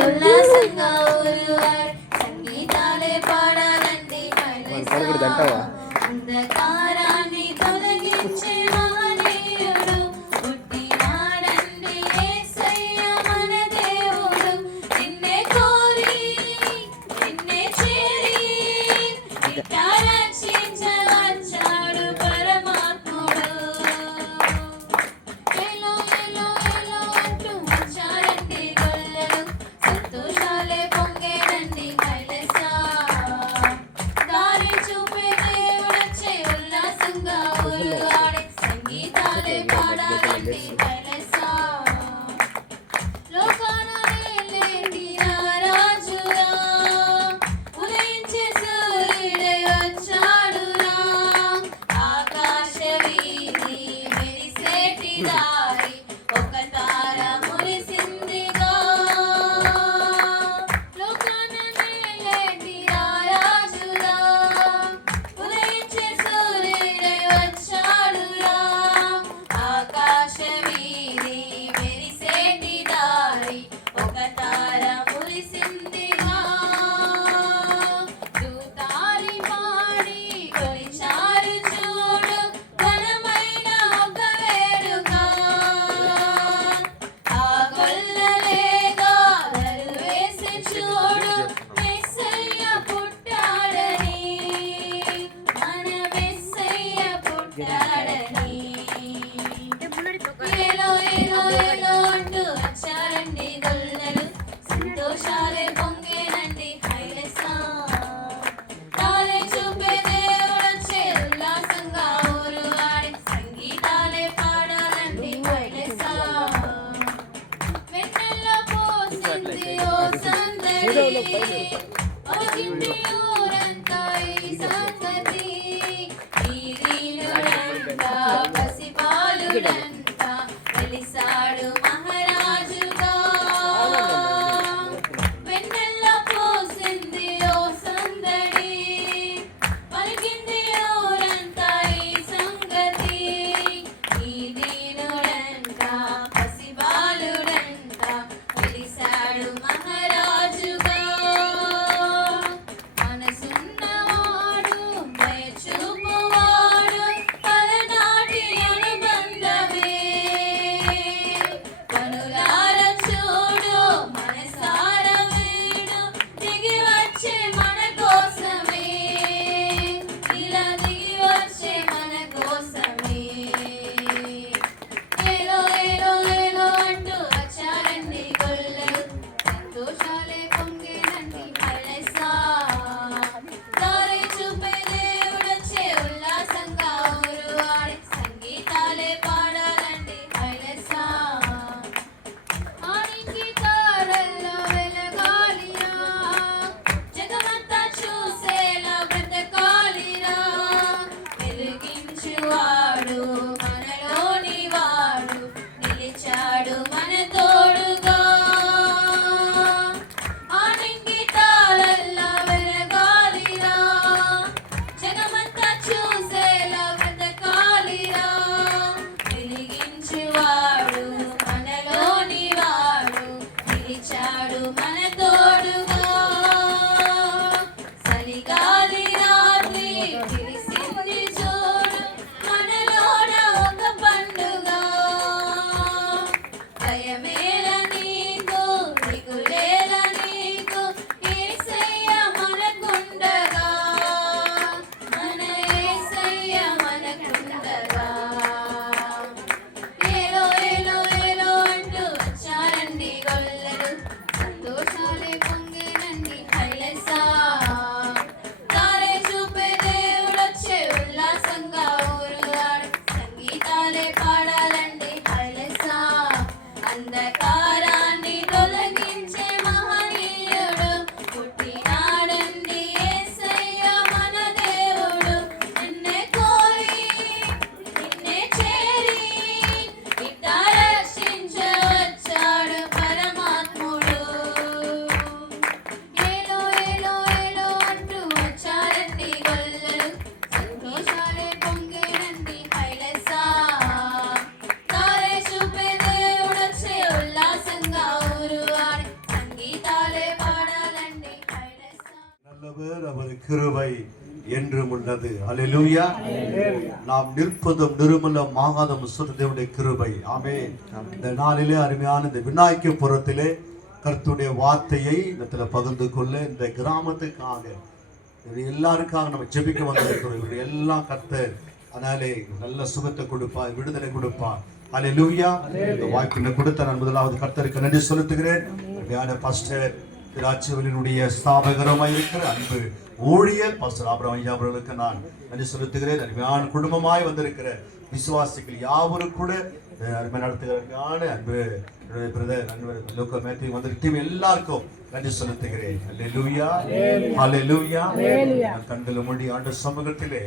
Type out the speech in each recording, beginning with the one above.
ఉల్లాసంగా ఊరువాడి సంగీతాలే పాడాలండి అంధకారాన్ని తొలగించే మహనీయుడు పుట్టినాడండి యేసయ్య మన దేవుడు నిన్నే కోరి నిన్నే చేరి నిట్టా రక్షించవచ్చాడు పరమాత్ముడు ఎలో ఎలో ఎలో అంటూ వచ్చారండి గొల్లలు సంతోషాలే పొంగేనండి కైలసా దారి చూపే దేవుడొచ్చే ఉల్లాసంగా ఊరువాడే సంగీతాలే పాడాలండి కైలసా లోకాన లేని రాజురా ఉదయించే సూర్యుడై వచ్చాడురా ఆకాశ వీధి మెరిసేటి దారి ఒక తార మురిసిందిగా లోకాన లేని రాజురా ఉదయించే సూర్యుడై వచ్చాడురా ఆకాశ వీధి మెరిసేటి దారి ఒక తార మురిసిందిగా దూతాలి పాడి కొలిచారు చూడు ఘనమైన ఒక వేడుక ఆ గొల్లలేగా వేసి చూడు మెస్సయ్య పుట్టాడని మన మెస్సయ్య పుట్టాడని ఏలో ఏలో ఏలో అంటూ వచ్చారండి గొల్లలు సంతోషాలే పొంగేనండి హైలసా తారే చూపే దేవుడొచ్చే ఉల్లాసంగా ఊరువాడే సంగీతాలే పాడాలండి హైలసా వెన్నెల పోసింది ఓ సందడి పలికింది ఊరంతా ఈ సంగతి ఈరీనుడంట పసిబాలుడంట వెలిసాడు మహారాజుగా వెన్నెల పోసింది ఓ సందడి పలికింది ఊరంతా ఈ సంగతి ఈరీనుడంట పసిబాలుడంట వెలిసాడు మహారాజుగా మనసున్నవాడు దయ చూపువాడు పలనాటి అనుబంధమే కనులార చూడు మనసార వీడు దిగి వచ్చే మన కోసమే ఇలా దిగి వచ్చే మన కోసమే ఏలో ఏలో ఏలో అంటూ వచ్చారండి గొల్లలు సంతోషాలే పొంగేనండి హైలసా దారి చూపే దేవుడొచ్చే ఉల్లాసంగా ఊరువాడే సంగీతాలే పాడాలండి హైలసా ఆనికి తారల్లో వెలగాలిరా జగమంతా చూసేలా బ్రతకాలిరా వెలిగించువాడు మనలోని వాడు నిలిచాడు మన తోడుగా ఆనికి తారల్లో వెలగాలిరా జగమంతా చూసేలా బ్రతకాలిరా వెలిగించువాడు మనలోని వాడు నిలిచాడు మన తోడుగా చలిగాలి రాత్రి విరిసింది చూడు మనలోన ఒక పండుగ భయమేల నీకు దిగులేల నీకు యేసయ్య మనకుండగా మన యేసయ్య మనకుండగా ఏలో ఏలో ఏలో అంటూ వచ్చారండి గొల్లలు సంతోషాలే நல்லவர், அவர் கிருபை என்றும் உள்ளது. அல்லேலூயா. நாம் நிற்பதும் நிர்மூலமாகாத தேவனுடைய கிருபை. ஆமென். இந்த நாளிலே அருமையான இந்த விநாயக புரத்திலே கர்த்தருடைய வார்த்தையை இடத்துல பகிர்ந்து கொள்ள இந்த கிராமத்துக்காக எல்லாருக்காக நம்ம ஜெபிக்க வந்திருக்கிறோம். இவருடைய எல்லாம் கர்த்தர் அதனாலே நல்ல சுகத்தை கொடுப்பார், விடுதலை கொடுப்பார். அல்லேலூயா. இந்த வாய்ப்பினை கொடுத்த நான் முதலாவது கர்த்தருக்கு நன்றி செலுத்துகிறேன். பாஸ்டர் திராட்சைகளினுடைய ஸ்தாபகரமாக இருக்கிற அன்பு ஊழியர் பாஸ்டர் ஆபிரகாம் ஐயா அவர்களுக்கு நான் நன்றி செலுத்துகிறேன். அருமையான குடும்பமாய் வந்திருக்கிற விசுவாசிகள் யாவரும் கூட அருமை நடத்துகிறான அன்பு பிரதர் அன்பர் லோக மேத்யூ வந்திருக்க எல்லாருக்கும் நன்றி செலுத்துகிறேன். அல்லேலூயா. அல்லேலூயா. கண்களை மூடி ஆண்டவர் சமூகத்திலே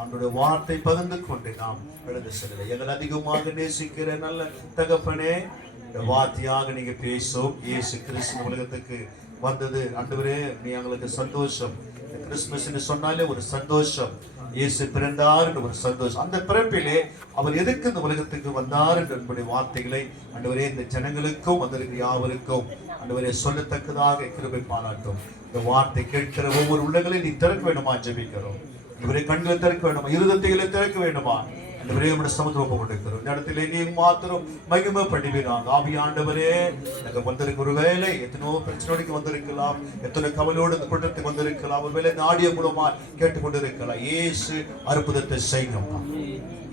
ஆண்டோட வார்த்தை பகிர்ந்து கொண்டு நாம் எழுத செல்ல எங்கள் அதிகமாக நேசிக்கிற நல்ல தகப்பனே, வார்த்தையாக நீங்க பேசும். இயேசு கிறிஸ்து உலகத்துக்கு வந்தது ஆண்டவரே, நீ எங்களுக்கு சந்தோஷம். கிறிஸ்துமஸ் சொன்னாலே ஒரு சந்தோஷம். இயேசு பிறந்தார் என்ற ஒரு சந்தோஷம். அந்த பிறப்பிலே அவர் எதுக்கு இந்த உலகத்துக்கு வந்தார் என்ற வார்த்தைகளை ஆண்டவரே இந்த ஜனங்களுக்கும் வந்திருக்கிற யாவருக்கும் ஆண்டவரே சொல்லத்தக்கதாக கிருபை பாராட்டும். இந்த வார்த்தை கேட்கிற ஒவ்வொரு உள்ளங்களையும் நீ திறக்க வேண்டுமா ஜெபிக்கிறோம். இவரை கண்களை திறக்க வேண்டுமா, இருதயங்களை திறக்க வேண்டுமா. சமுத்திரம் கொண்டிருக்கிறோம். இந்த இடத்துல நீ மாத்திரம் மகிமை பண்ணுவீராங்க. ஆவியாண்டவரே, நாங்க வந்திருக்க ஒரு வேலை எத்தனோ பிரச்சனைக்கு வந்திருக்கலாம், எத்தனை கவலையோடு கூட்டத்துக்கு வந்திருக்கலாம், ஒரு வேலை இந்த ஆடியோ மூலமா கேட்டுக்கொண்டிருக்கலாம். இயேசு அற்புதத்தை செய்யும்.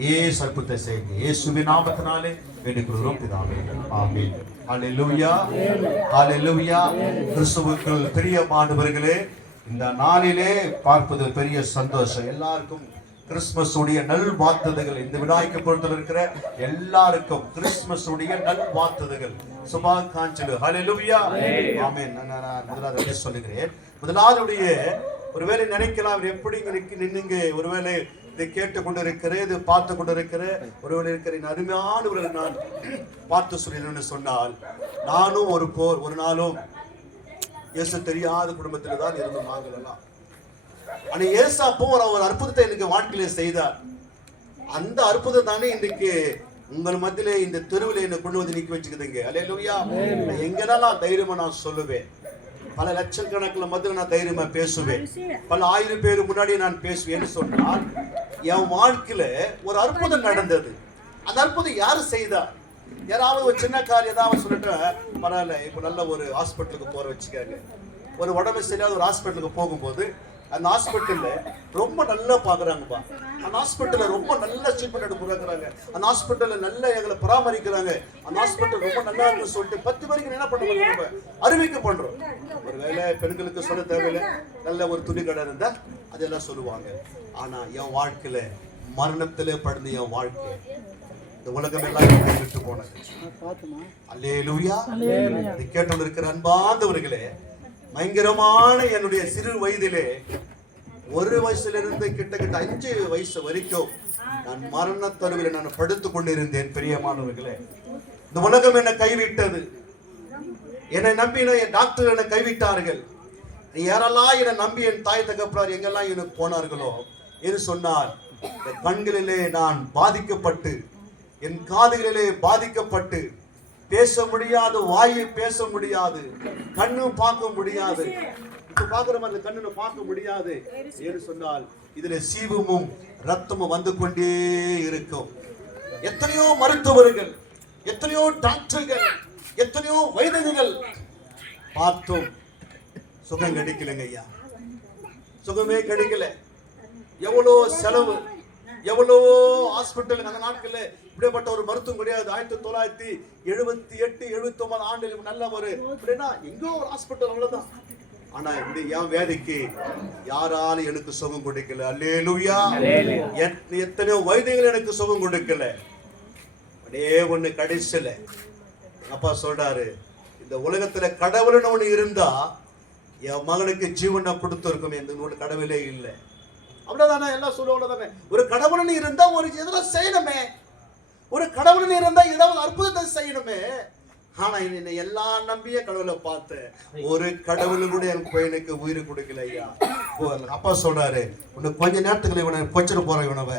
இயேசு அற்புதத்தை செய்யுங்க. இயேசுவின் நாமத்தினாலே வேண்டிக் கொள்கிறோம் பிதாவே. ஆமென். அல்லேலூயா. அல்லேலூயா. கிறிஸ்துவுக்குள் பிரியமானவர்களே, இந்த நாளிலே பார்ப்பது பெரிய சந்தோஷம். எல்லாருக்கும் கிறிஸ்துமஸ் உடைய நல் வாழ்த்துதல்கள். இந்த விநாயக பொருத்தல் இருக்கிற எல்லாருக்கும் கிறிஸ்துமஸ் உடைய நல் வாழ்த்துதல்கள், சுபாகாஞ்சலி. ஹல்லேலூயா. ஆமென். நான் முதலாவது சொல்லுகிறேன். முதலாவதுடைய ஒருவேளை நினைக்கலாம் எப்படி நின்னுங்க, ஒருவேளை இதை கேட்டுக் கொண்டிருக்கிற, இது பார்த்து கொண்டிருக்கிற ஒருவேளை இருக்கிற அருமையானவர்கள் நான் பார்த்து சொல்லிடுன்னு சொன்னால், நானும் ஒரு நாளும் இயேசு தெரியாத குடும்பத்தில் தான் இருந்து வாங்கலாம். ஆனா ஏசாப்போ ஒரு அற்புதத்தை எனக்கு வாழ்க்கையில செய்தார். அந்த அற்புதம் தானே இன்றைக்கு உங்கள் மத்தியிலே இந்த தெருவில் என்ன கொண்டு வந்து நிக்க வச்சுக்குதுங்க. அல்லேலூயா. எங்கனாலும் தைரியமா நான் சொல்லுவேன். பல லட்சக்கணக்கில் மத்தியில் நான் தைரியமா பேசுவேன். பல 1000 பேர் முன்னாடி நான் பேசுவேன்னு சொன்னால், என் வாழ்க்கையில ஒரு அற்புதம் நடந்தது. அந்த அற்புதம் யாரு செய்தா? யாராவது ஒரு சின்ன காரியம் ஏதாவது சொல்லிட்டு பரவாயில்ல, இப்ப நல்ல ஒரு ஹாஸ்பிட்டலுக்கு போற வச்சுக்காங்க. ஒரு உடம்பு சரியாத ஒரு ஹாஸ்பிட்டலுக்கு போகும்போது அந்த ஹாஸ்பிட்டல்ல ரொம்ப நல்லா பாக்குறாங்கப்பா. அந்த ஹாஸ்பிட்டல்ல ரொம்ப நல்ல ட்ரீட்மெண்ட் கொடுக்குறாங்க. அந்த ஹாஸ்பிட்டல்ல நல்ல எங்களை பராமரிக்கிறாங்க. அந்த ஹாஸ்பிட்டல் ரொம்ப நல்லா இருக்குன்னு சொல்லிட்டு 10 பேருக்கு என்ன பண்ணுவாங்க, அறிவிக்க பண்றோம். ஒருவேளை பெண்களுக்கு சொல்ல தேவையில்லை, நல்ல ஒரு துணி கடை இருந்தா அதெல்லாம் சொல்லுவாங்க. ஆனா என் வாழ்க்கையில மரணத்திலே படுந்த என் வாழ்க்கை இந்த உலகம் எல்லாம் விட்டு போனது. அல்லேலூயா. இதை கேட்டு இருக்கிற அன்பார்ந்தவர்களே, பயங்கரமான என்னுடைய சிறு வயதிலே 1 வயசுல இருந்து கிட்டத்தட்ட 5 வயசு வரைக்கும் நான் மரண தருவில் நான் படுத்துக் கொண்டிருந்தேன். பிரியமானவர்களே, இந்த உலகம் என்னை கைவிட்டது. என்னை நம்பின என் டாக்டர் என்னை கைவிட்டார்கள். யாரெல்லாம் என்னை நம்பி என் தாய் தகப்பனார் எங்கெல்லாம் எனக்கு போனார்களோ என்று சொன்னார். கண்களிலே நான் பாதிக்கப்பட்டு, என் காதுகளிலே பாதிக்கப்பட்டு, பேச முடியாது, வாயை பேச முடியாது, கண்ணு பார்க்க முடியாது. இப்ப பாக்குற மாதிரி கண்ணு பார்க்க முடியாது என்று சொன்னால், இதுல சீவமும் ரத்தமும் வந்து கொண்டே இருக்கும். எத்தனையோ மருத்துவர்கள், எத்தனையோ டாக்டர்கள், எத்தனையோ வைத்தியர்கள் பார்த்தோம், சுகம் கிடைக்கலங்க ஐயா. சுகமே கிடைக்கல. எவ்வளோ செலவு, எவ்வளோ ஹாஸ்பிட்டல். அந்த நாட்களில் இப்படிப்பட்ட ஒரு மருத்துவம் கிடையாது. 1978, 79 ஆண்டில் நல்ல ஒரு அப்படின்னா எங்கோ ஒரு ஹாஸ்பிட்டல், அவ்வளவுதான். ஆனா இந்த என் வேலைக்கு யாராலும் எனக்கு சுகம் கொடுக்கல. அல்லேலூயா. எத்தனையோ வைத்தியங்கள் எனக்கு சுகம் கொடுக்கல. அப்படியே ஒண்ணு கடைசியில அப்பா சொல்றாரு, இந்த உலகத்துல கடவுள்னு ஒண்ணு இருந்தா என் மகனுக்கு ஜீவனை கொடுத்திருக்கும். எந்த கடவுளே இல்லை. அவ்வளவுதானே, எல்லாம் சொல்லுவாங்க. ஒரு கடவுள்னு இருந்தா ஒரு எதெல்லாம் செய்யணுமே, ஒரு கடவுள்னு இருந்தா ஏதாவது அற்புதத்தை செய்யணுமே. ஆனா எல்லா நம்பிய கடவுளை பார்த்து ஒரு கடவுள் கூட என் பையனுக்கு உயிர் கொடுக்கல ஐயா. அப்பா சொல்றாரு, உன்னை கொஞ்ச நேரத்துக்குள்ள இவனை பொச்சிட்டு போற, இவனவ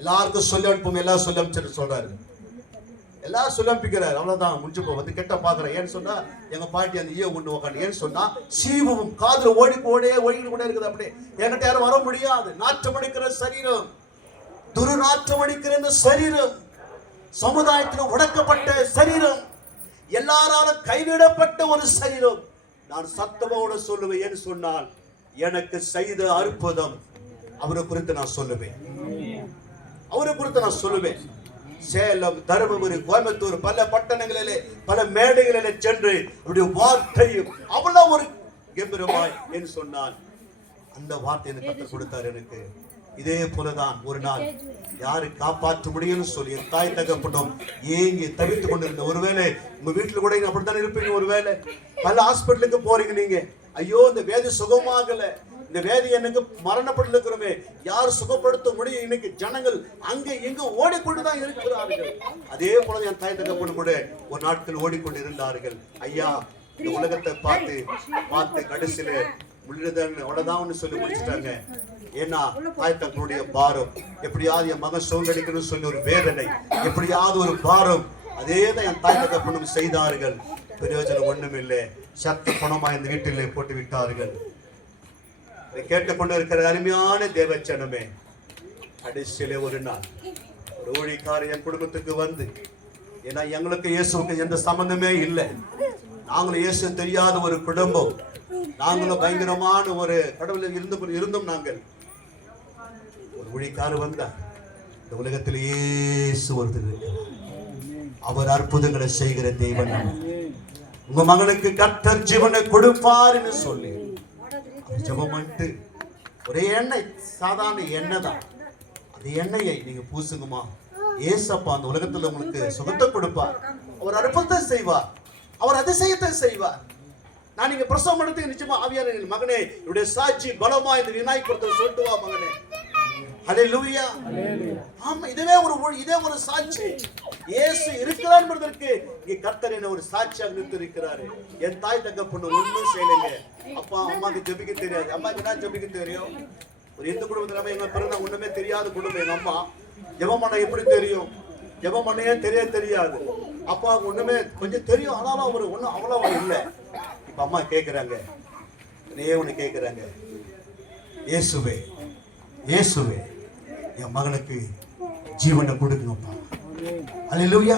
எல்லாருக்கும் சொல்லி அனுப்பும், எல்லாம் சொல்லி அனுப்பிச்சிட்டு சொல்றாரு. எல்லாரும் சுலம்பிக்கிறார். அவ்வளவுதான், முடிஞ்சு போ. வந்து கெட்ட பாக்குறேன். ஏன்னு சொன்னா எங்க பாட்டி அந்த ஈய கொண்டு உட்காந்து, ஏன்னு சொன்னா சீவும் காதுல ஓடிட்டு கூட இருக்குது. அப்படியே என்கிட்ட யாரும் வர முடியாது. நாற்றம் அடிக்கிற சரீரம், துர்நாற்றம் அடிக்கிற இந்த சரீரம், சமுதாயத்தில் உடைக்கப்பட்ட சரீரம், எல்லாராலும் கைவிடப்பட்ட ஒரு சரீரம். நான் சத்தமோட சொல்லுவேன். ஏன்னு சொன்னால் எனக்கு செய்த அற்புதம் அவரை குறித்து நான் சொல்லுவேன். அவரை குறித்து நான் சொல்லுவேன். சேலம், தருமபுரி, கோயம்புத்தூர், பல பட்டணங்களிலே பல மேடைகளிலே சென்று அவருடைய வார்த்தையும் அவ்வளவு ஒரு கம்பீரமாய் என்று சொன்னான். அந்த வார்த்தை எனக்கு கற்றுக் கொடுத்தார். எனக்கு இதே போலதான் ஒரு நாள் யாரு காப்பாற்ற முடியும்னு சொல்லி என் தாய் தகப்பனும் ஏங்கி தவித்துக் கொண்டிருந்த, ஒருவேளை உங்க வீட்டுல கூட அப்படித்தான் இருப்பீங்க. ஒருவேளை பல ஹாஸ்பிட்டலுக்கு போறீங்க நீங்க, ஐயோ இந்த வேதி சுகமாகல, இந்த வேதி எனக்கு மரணப்பட்டு இருக்கிறோமே, யார் சுகப்படுத்த முடியும்? இன்னைக்கு ஜனங்கள் அங்க இங்க ஓடிக்கொண்டுதான் இருக்கிறார்கள். அதே போல என் தாய் தகப்பன் கூட ஒரு நாட்கள் ஓடிக்கொண்டு இருந்தார்கள். ஐயா இந்த உலகத்தை பார்த்து கடைசியில முடியுதுன்னு அவ்வளவுதான் சொல்லி முடிச்சுட்டாங்க. ஏன்னா தாய் தகப்பனுடைய பாரம், எப்படியாவது என் மகன் சோங்கடிக்கணும்னு சொல்லி ஒரு வேதனை, எப்படியாவது ஒரு பாரம், அதே தான் என் தாய் தகப்பனும் செய்தார்கள். பிரயோஜனம் ஒண்ணும் இல்லை. சத்த பணமா இந்த வீட்டிலே போட்டு விட்டார்கள். கேட்டுக்கொண்டு இருக்கிற அருமையான தேவச்சனமே, கடைசியிலே ஒரு நாள் ஒரு ஊழியக்காரர் என் குடும்பத்துக்கு வந்து, ஏன்னா எங்களுக்கு இயேசுக்கு எந்த சம்பந்தமே இல்லை, நாங்களும் இயேசு தெரியாத ஒரு குடும்பம், நாங்களும் பயங்கரமான ஒரு கடவுளில் இருந்தும் நாங்கள், ஒரு ஊழியக்காரர் வந்தார். இந்த உலகத்தில் இயேசு ஒருத்தர் இருக்கிறார். அவர் அற்புதங்களை செய்கிற தெய்வம். உங்க மகனுக்கு கர்த்தர் ஜீவனை கொடுப்பார் என்று சொல்லி ஜெபம் பண்ணிட்டு, ஒரே எண்ணெய், சாதாரண எண்ணெய் தான், அந்த எண்ணெயை நீங்க பூசுங்கம்மா, ஏசப்பா அந்த உலகத்துல உங்களுக்கு சுகத்தை கொடுப்பார், அவர் அற்புதத்தை செய்வார், அவர் அதிசயத்தை செய்வார். நான் நீங்க பிரசவம் எடுத்து நிச்சயமா ஆவியான மகனே என்னுடைய சாட்சி பலமா இந்த விநாயகத்தை சொல்லிட்டு வா மகனே. ஹல்லேலூயா. ஆமா, இதே ஒரு சாட்சி. இயேசு இருக்கிறார் என்பதற்கு இங்கே கர்த்தர் என்ன ஒரு சாட்சியாக நிறுத்திருக்கிறாரு. என் தாய் தகப்பன் ஒண்ணும் செய்யலைங்க. அப்பா அம்மாக்கு ஜெபிக்க தெரியாது. அம்மாக்கு என்ன ஜெபிக்க தெரியும்? ஒரு எந்த குடும்பத்துல எங்க பிறந்த ஒண்ணுமே தெரியாத குடும்பம். எங்க அம்மா ஜெபம் பண்ண எப்படி தெரியும்? ஜெபம் பண்ணவே தெரியாது. அப்பாவுக்கு ஒண்ணுமே கொஞ்சம் தெரியும், ஆனாலும் அவரு ஒண்ணும் அவ்வளவா இல்லை. இப்ப அம்மா கேட்கிறாங்க, ஒண்ணு கேட்கிறாங்க, இயேசுவே இயேசுவே என் மகனுக்கு ஜீவனை கொடுக்குங்கப்பா. அல்லேலூயா.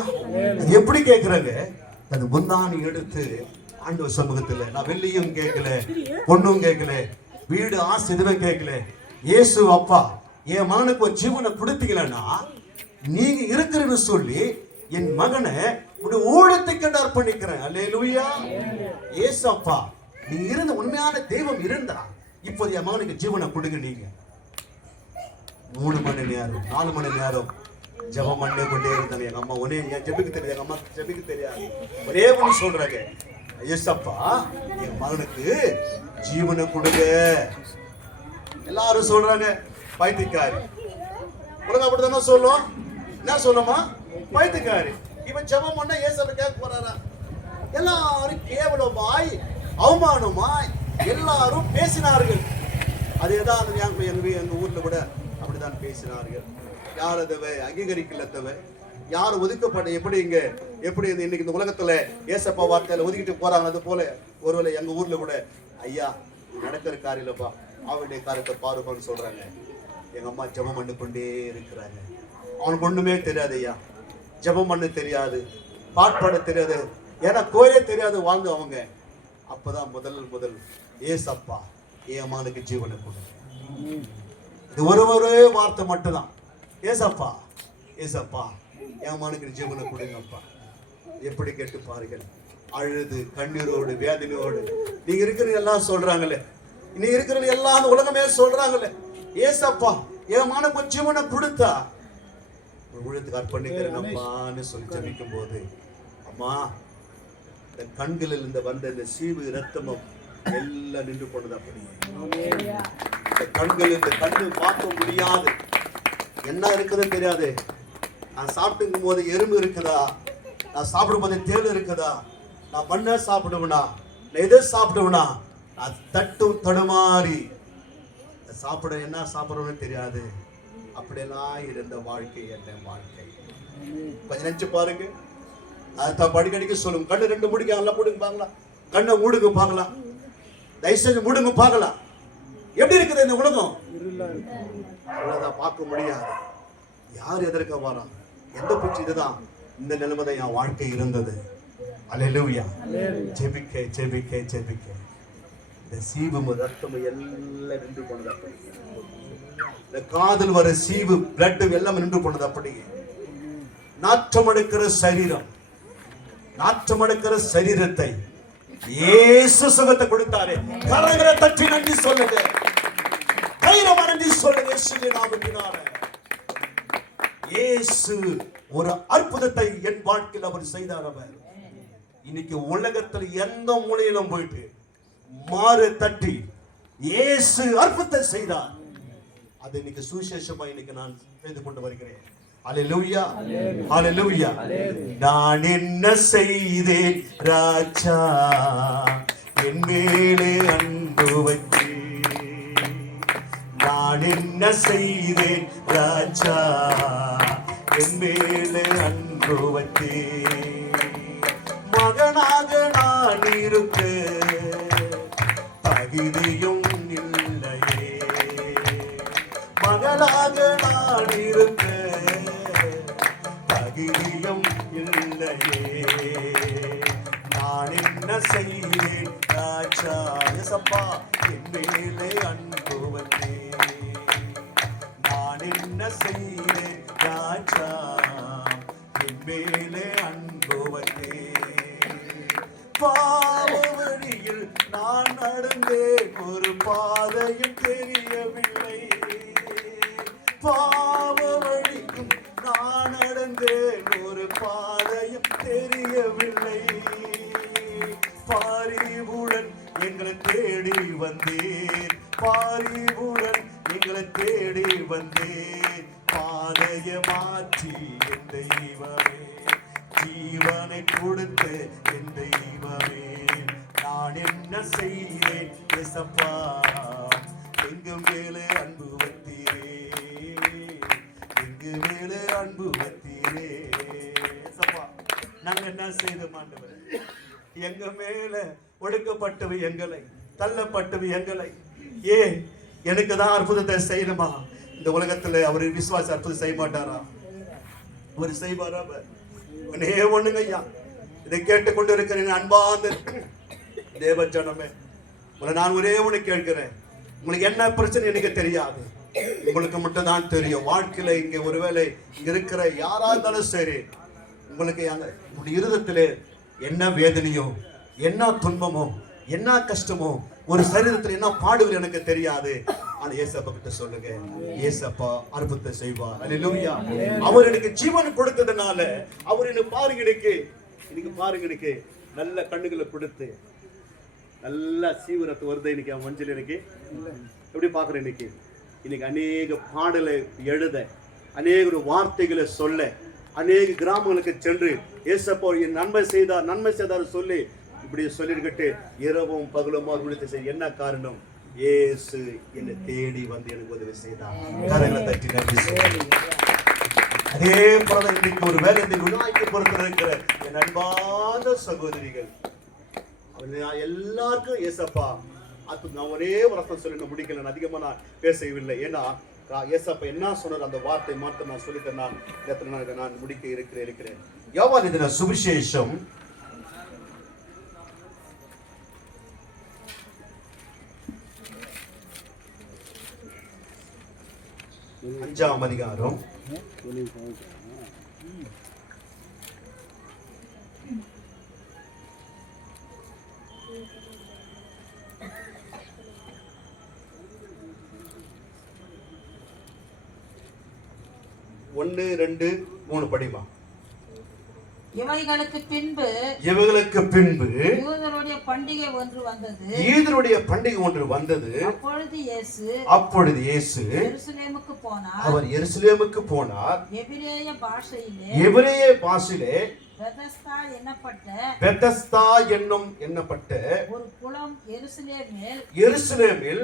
அது எப்படி கேட்கிறாங்க? அது முந்தானி எடுத்து ஆண்டவர் சமூகத்துல, நான் வெள்ளியும் கேட்கல, பொண்ணும் கேட்கல, வீடு ஆசை எதுவுமே கேட்கல, இயேசு அப்பா என் மகனுக்கு ஒரு ஜீவனை கொடுத்தீங்களா, நீங்க இருக்கிறன்னு சொல்லி என் மகனை ஊழியத்தை கண்டு அர்ப்பணிக்கிறேன். அல்லேலூயா. இயேசு அப்பா நீங்க இருந்த உண்மையான தெய்வம் இருந்தா இப்போது என் மகனுக்கு ஜீவனை கொடுங்க. நீங்க 3 மணி நேரம் 4 மணி நேரம் ஜெபம் பண்ணே கொண்டே இருந்தாங்க. எங்க அம்மா ஒன்னே ஜெபிக்க தெரியாது, எங்க அம்மா ஜெபிக்க தெரியாது, ஒரே ஒண்ணு சொல்றாங்க, ஏசப்பா என் மகனுக்கு ஜீவனை கொடுங்க. எல்லாரும் சொல்றாங்க பைத்தியக்காரி. உலகம் அப்படித்தானே சொல்லும். என்ன சொல்லுமா? பைத்தியக்காரி. இவன் ஜெபம் பண்ணா ஏசப்பா கேட்க போறாரா? எல்லாரும் கேவலமாய் அவமானமாய் எல்லாரும் பேசினார்கள். அதேதான் எங்க ஊர்ல கூட அப்படிதான் பேசினார்கள். யார் அதை அங்கீகரிக்கல, யார் ஒதுக்கப்பட்ட, எப்படி இன்னைக்கு இந்த உலகத்துல ஏசப்பா வார்த்தையில ஒதுக்கிட்டு போறாங்க, அது போல ஒருவேளை எங்க ஊர்ல கூட ஐயா நடக்கிற காரியலப்பா அவனுடைய காரியத்தை பாருப்பான்னு சொல்றாங்க. எங்க அம்மா ஜெபம் பண்ணி கொண்டே இருக்கிறாங்க. அவனுக்கு ஒண்ணுமே தெரியாது ஐயா, ஜெபம் பண்ண தெரியாது, பாட்பாட தெரியாது, ஏன்னா கோயிலே தெரியாது வாழ்ந்து அவங்க. அப்பதான் முதல் ஏசப்பா என் மகனுக்கு ஜீவனை கொடு. இது ஒரே வார்த்தை மட்டும்தான், ஏசப்பா ஏசப்பா என் மகனுக்கு ஜீவனை கொடுங்கப்பா. எப்படி கேட்டு பாருங்கள், அழுது கண்ணீரோடு வேதனையோடு நீங்க இருக்கிறது எல்லாம் சொல்றாங்களே, நீ இருக்கிறது எல்லாம் அந்த உலகமே சொல்றாங்களே, ஏசப்பா என் மகனுக்கு ஜீவனை கொடுத்தா உழுத்துக்கு அர்ப்பணிக்கிறேன்ப்பான்னு சொல்லி ஜெபிக்கும் போது, அம்மா இந்த கண்களில் இந்த வந்த இந்த சீவு ரத்தமும் எல்லாம் நின்று போனது. அப்படி இந்த கண்கள், இந்த கண்ணு பார்க்க முடியாது, என்ன இருக்குதுன்னு தெரியாது. நான் சாப்பிட்டுக்கும் போது எறும்பு இருக்குதா, நான் சாப்பிடும் போது தேள் இருக்குதா, நான் மண்ணை சாப்பிடுவேனா, நான் எதை சாப்பிடுவேனா, நான் தட்டும் தடுமாறி சாப்பிட என்ன சாப்பிடுவேன்னு தெரியாது. அப்படியெல்லாம் இருந்த வாழ்க்கை என்ன வாழ்க்கை. கொஞ்சம் நினைச்சு பாருங்க. அதான் படிக்கடிக்க சொல்லும். கண்ணு ரெண்டு முடிக்க நல்லா மூடுங்க பார்க்கலாம். கண்ணை மூடுங்க பார்க்கலாம். தயவு செஞ்சு மூடுங்க பார்க்கலாம். எப்படி இருக்குது இந்த உலகம்? அவ்வளவுதான், பார்க்க முடியாது. யார் எதற்க வரா? எந்த பிச்சு? இதுதான் இந்த நிலைமை தான் என் வாழ்க்கை இருந்தது. அல்லேலூயா. ஜெபிக்க ஜெபிக்க ஜெபிக்க இந்த சீவும் ரத்தமும் எல்லாம் நின்று போனது. அப்படி இந்த காதில் வர சீவு பிளட் எல்லாம் நின்று போனது. அப்படி நாற்றம் எடுக்கிற சரீரம், நாற்றம் எடுக்கிற சரீரத்தை இயேசு சுகத்தை கொடுத்தாரே. கரங்களை தட்டி நன்றி சொல்லுங்க. தைரியமா நன்றி சொல்லுங்க. இயேசுவின் நாமத்தினாலே இயேசு ஒரு அற்புதத்தை என் வாழ்க்கையில் அவர் செய்தார். அவர் இன்னைக்கு உலகத்தில் எந்த மூலையிலும் போயிட்டு மாறு தட்டி இயேசு அற்புதத்தை செய்தார். அது இன்னைக்கு சுவிசேஷமா இன்னைக்கு நான் செய்து கொண்டு வருகிறேன். அல்லேலூயா, அல்லேலூயா. நான் என்ன செய்தேன் ராஜா, என் மேலே அன்பு வைத்தேன். நான் என்ன செய்தேன் ராஜா, என் மேலே அன்பு வைத்தேன். மகனாக நான் இருக்க தகுதியும் இல்லையே, மகளாக நான் இருக்க தகுதியும் இல்லையே. நான் என்ன செய்தேன் ராஜா, எசப்பா, என் மேலே அன்பு வைத்தேன். நான் என்ன செய்தேன் ராஜா, என் மேலே அன்பு வைத்தேன். பாவ வழியில் நான் நடந்தேன், ஒரு பாதையும் தெரியவில்லை. பாவ வழிக்கும் நான் நடந்தேன், ஒரு பாதையும் தெரியவில்லை. பாரிவுடன் எங்களை தேடி வந்தேன், பாரிவுடன் எங்களை தேடி வந்தேன். பாதையை மாற்றி என் தெய்வமே, ஜீவனை கொடுத்து என் தெய்வமே. நான் என்ன செய்தேன் ஏசப்பா, எங்க மேலே அன்பு வைத்தீரே, எங்க மேலே அன்பு வைத்தீரே. ஏசப்பா, நாங்க என்ன செய்தோம் ஆண்டவரே? எங்க மேல ஒடுக்கப்பட்டவை எங்களை, தள்ளப்பட்டவை எங்களை. ஏன் எனக்கு தான் அற்புதத்தை செய்யணுமா? இந்த உலகத்துல அவர் விசுவாச அற்புதம் செய்ய மாட்டாரா? அவர் செய்வாரா? ஒன்னே ஒண்ணுங்க ஐயா, இதை கேட்டுக்கொண்டு இருக்கிறேன் அன்பார்ந்த தேவ ஜனமே, உங்களை நான் ஒரே ஒண்ணு கேட்கிறேன். உங்களுக்கு என்ன பிரச்சனை எனக்கு தெரியாது, உங்களுக்கு மட்டும் தான் தெரியும். வாழ்க்கையில இங்க ஒருவேளை இங்க இருக்கிற யாரா இருந்தாலும் சரி, உங்களுக்கு உங்களுடைய இருதயத்திலே என்ன வேதனையோ, என்ன துன்பமோ, என்ன கஷ்டமோ, ஒரு சரீரத்தில் என்ன பாடுகள் எனக்கு தெரியாது. ஆனா ஏசப்பா கிட்ட சொல்லுங்க, ஏசப்பா அற்புதத்தை செய்வார். அல்லேலூயா. அவர் எனக்கு ஜீவன் கொடுத்ததுனால அவர் என்ன பாருங்க, இன்னைக்கு பாருங்க, எனக்கு நல்ல கண்ணுகளை கொடுத்து நல்ல சீவரத்து வருது. இன்னைக்கு அவன் மஞ்சள் எனக்கு எப்படி பாக்குறேன். இன்னைக்கு அநேக பாடலை எழுத, அநேக வார்த்தைகளை சொல்ல, அநேக கிராமங்களுக்கு சென்று ஏசப்பா என் நன்மை செய்தார் சொல்லி இப்படி சொல்லிருக்கிட்டு இரவும் பகலுமா விழித்து செய்ய என்ன காரணம்? இயேசு என்னை தேடி வந்து எனக்கு உதவி செய்தார். கரங்களை தட்டி நன்றி சொல்லி அதே போல இன்னைக்கு ஒரு வேலை இந்த விநாயகரை பொறுத்து இருக்கிற என் அன்பான சகோதரிகள் எல்லாருக்கும் ஏசப்பா அது நான் ஒரே வருஷம் சொல்லி நான் முடிக்கல. நான் அதிகமா நான் பேசவில்லை. ஏன்னா ஏசப்பா என்ன சொன்னார் அந்த வார்த்தை மாத்திரம் நான் சொல்லித்தேன். நான் முடிக்க இருக்கிறேன். யோவான் எழுதின சுவிசேஷம் 5ஆம் அதிகாரம் 1, 2, 3 படிமா. இவைகளுக்கு பின்பு யூதருடைய பண்டிகை ஒன்று வந்தது. அப்பொழுது இயேசு அவர் எருசலேமுக்கு போனார். எபிரேய பாஷையிலே பெதஸ்தா என்னப்பட்ட பெதஸ்தா என்னப்பட்ட ஒரு குளம் எருசலேமில்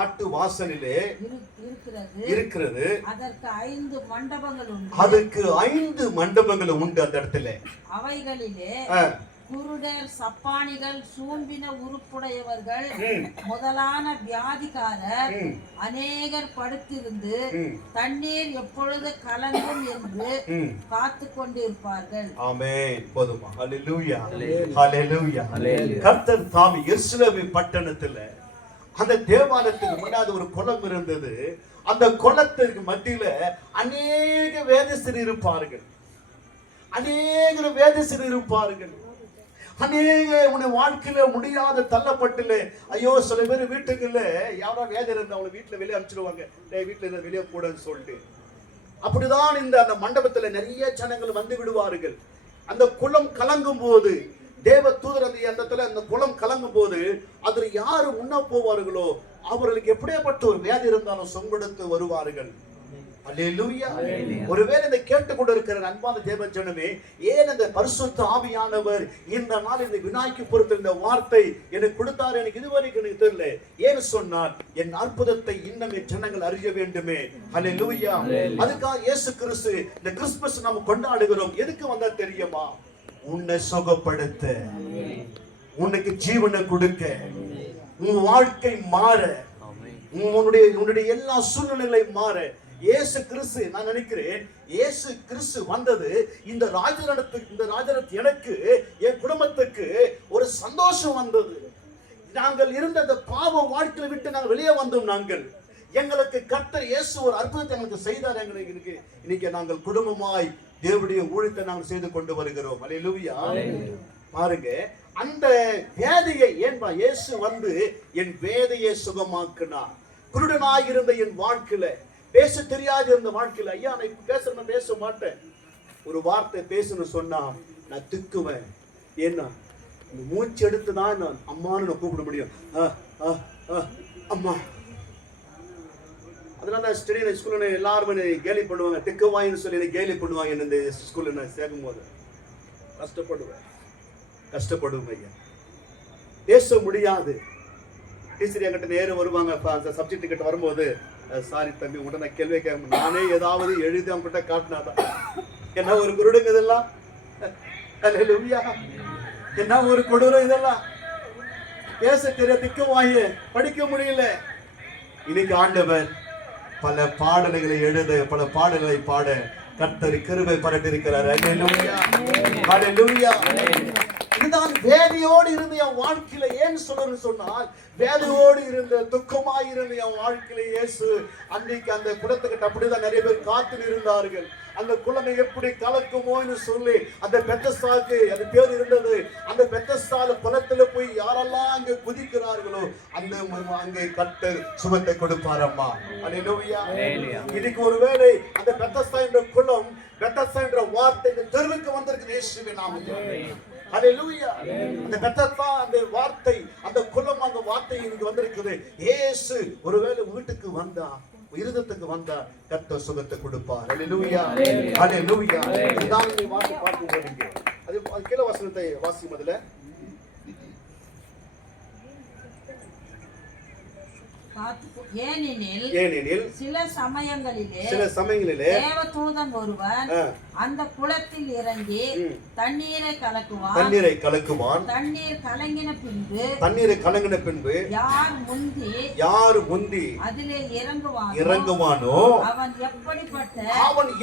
ஆட்டு வாசலிலே இருக்கிறது. அதற்கு 5 மண்டபங்கள் உண்டு. அதுக்கு 5 மண்டபங்கள் உண்டு. அந்த இடத்துல அவைகளிலே குருடர், சப்பானிகள், சூம்பின உறுப்புடையவர்கள் முதலான வியாதிக்காரர் அநேகர் படுத்திருந்து தண்ணீர் எப்பொழுது கலங்கும் என்று காத்து கொண்டிருப்பார்கள். ஆமென். போதுமா? ஹல்லேலூயா, ஹல்லேலூயா. கர்த்தர் தாமே எருசலேம் பட்டணத்துல அந்த தேவாலயத்துக்கு முன்னாடி ஒரு குளம் இருந்தது. அந்த குளத்திற்கு மத்தியில அநேக வேதஸ்தர் இருப்பார்கள். அநேக உன்னை வாழ்க்கையில முடியாத தள்ளப்பட்டுல ஐயோ சில பேர் வீட்டுக்குள்ள யாராவது வேலை இருந்தா அவங்களை வீட்டுல வெளியே அனுப்பிச்சிடுவாங்க. வீட்டுல இருந்து வெளியே கூடன்னு சொல்லிட்டு அப்படிதான் அந்த மண்டபத்துல நிறைய ஜனங்கள் வந்து விடுவார்கள். அந்த குளம் கலங்கும் போது தேவ தூதர் அந்த குளம் கலங்கும் போது அதுல யாரு முன்ன போவார்களோ அவர்களுக்கு எப்படியாப்பட்ட ஒரு வியாதி இருந்தாலும் சொங்கெடுத்து வருவார்கள். அல்லேலூயா. ஒருவேளை இதை கேட்டுக்கொண்டு இருக்கிற அன்பான தேவ ஜனமே, ஏன் அந்த பரிசுத்த ஆவியானவர் இந்த நாள் இந்த விநாயகர் புரத்தில் இந்த வார்த்தை எனக்கு கொடுத்தாரு எனக்கு இதுவரைக்கும் எனக்கு தெரியல. ஏன்னு சொன்னார், என் அற்புதத்தை இன்னும் ஜனங்கள் அறிய வேண்டுமே. அல்லேலூயா. அதுக்காக இயேசு கிறிஸ்து இந்த கிறிஸ்துமஸ் நம்ம கொண்டாடுகிறோம். எதுக்கு வந்தா தெரியுமா? உன்னை சுகப்படுத்த, உனக்கு ஜீவனை கொடுக்க, உன் வாழ்க்கை மாற, உன்னுடைய எல்லா சூழ்நிலைகளை மாற இயேசு கிறிஸ்து, நான் நினைக்கிறேன் இயேசு கிறிஸ்து வந்தது இந்த ராஜரத்து எனக்கு என் குடும்பத்துக்கு ஒரு சந்தோஷம் வந்தது. நாங்கள் இருந்த அந்த பாவ வாழ்க்கையை விட்டு நாங்கள் வெளியே வந்தோம். எங்களுக்கு கர்த்தர் இயேசு ஒரு அற்புதத்தை எங்களுக்கு செய்தார். எங்களுக்கு இன்னைக்கு நாங்கள் குடும்பமாய் தேவனுடைய ஊழியத்தை நாங்கள் செய்து கொண்டு வருகிறோம். அல்லேலூயா. பாருங்க, அந்த வேதையை ஏன்பா இயேசு வந்து என் வேதையை சுகமாக்கினார். குருடனாயிருந்த என் வாழ்க்கையில, பேச தெரியாது இருந்த வாழ்க்கையில, ஐயா நான் பேச மாட்டேன், ஒரு வார்த்தை பேசணும் சொன்னா நான் திக்குவேன். ஏன்னா மூச்சு எடுத்துதான் நான் அம்மான்னு நான் கூப்பிட முடியும். அம்மா. அதனால ஸ்டடி ஸ்கூல்ல எல்லாருமே கேலி பண்ணுவாங்க, திக்குவாயின்னு சொல்லி கேலி பண்ணுவாங்க. இந்த ஸ்கூல்ல நான் சேர்க்கும் போது கஷ்டப்படுவேன் ஐயா, பேச முடியாது. டீச்சர் என்கிட்ட நேரம் வருவாங்க, அந்த சப்ஜெக்ட் கிட்ட வரும்போது, சாரி தம்பி உடனே கேள்வி கேட்க, நானே ஏதாவது எழுதி அவங்க கிட்ட காட்டினாதான் என்ன ஒரு குருடுங்க இதெல்லாம். என்ன ஒரு கொடூரம் இதெல்லாம். பேச தெரிய திக்குவாயே, படிக்க முடியல. இன்னைக்கு ஆண்டவர் பல பாடல்களை எழுத, பல பாடல்களை பாட கர்த்தர் கிருபை பரட்டியிருக்கிறார். அல்லேலூயா, அல்லேலூயா. இதுதான் வேதியோடு இருந்த என் வாழ்க்கையில. ஏன் சொல்லணும்னு சொன்னால், வேதியோடு இருந்த துக்கமாய் இருந்த என் வாழ்க்கையில இயேசு அன்னைக்கு அந்த குளத்துக்கிட்ட அப்படிதான் நிறைய பேர் காத்து இருந்தார்கள். அந்த குளத்தை எப்படி கலக்குமோன்னு சொல்லி அந்த பெத்தஸ்தாக்கு அது பேர் இருந்தது. அந்த பெத்தஸ்தால குளத்துல போய் யாரெல்லாம் அங்க குதிக்கிறார்களோ அங்கே கர்த்தர் சுகத்தை கொடுப்பாரம்மா. அல்லேலூயா. இன்னைக்கு ஒருவேளை அந்த பெத்தஸ்தா என்ற குளம், பெத்தஸ்தா என்ற வார்த்தை இந்த தெருவுக்கு வந்திருக்கு இயேசுவின் நாமத்தில். அல்லேலூயா. அந்த பெத்தஸ்தா அந்த வார்த்தை, அந்த குளம், அந்த வார்த்தை இங்க வந்திருக்குது. இயேசு ஒருவேளை வீட்டுக்கு வந்தா, இருதத்துக்கு வந்தா கர்த்தர் சுகத்தை கொடுப்பார். அல்லேலூயா, அல்லேலூயா. இதான் நீ வாசி பார்க்கிறீங்க. அது கீழ வசனத்தை வாசி முதல்ல. ஏனெனில் சில சமயங்களிலே தேவதூதன் ஒருவன் அந்த குளத்தில் இறங்கி தண்ணீரை கலக்குவான். தண்ணீர் கலங்கின பின்பு யார் முந்தி அதிலே இறங்குவானோ அவன்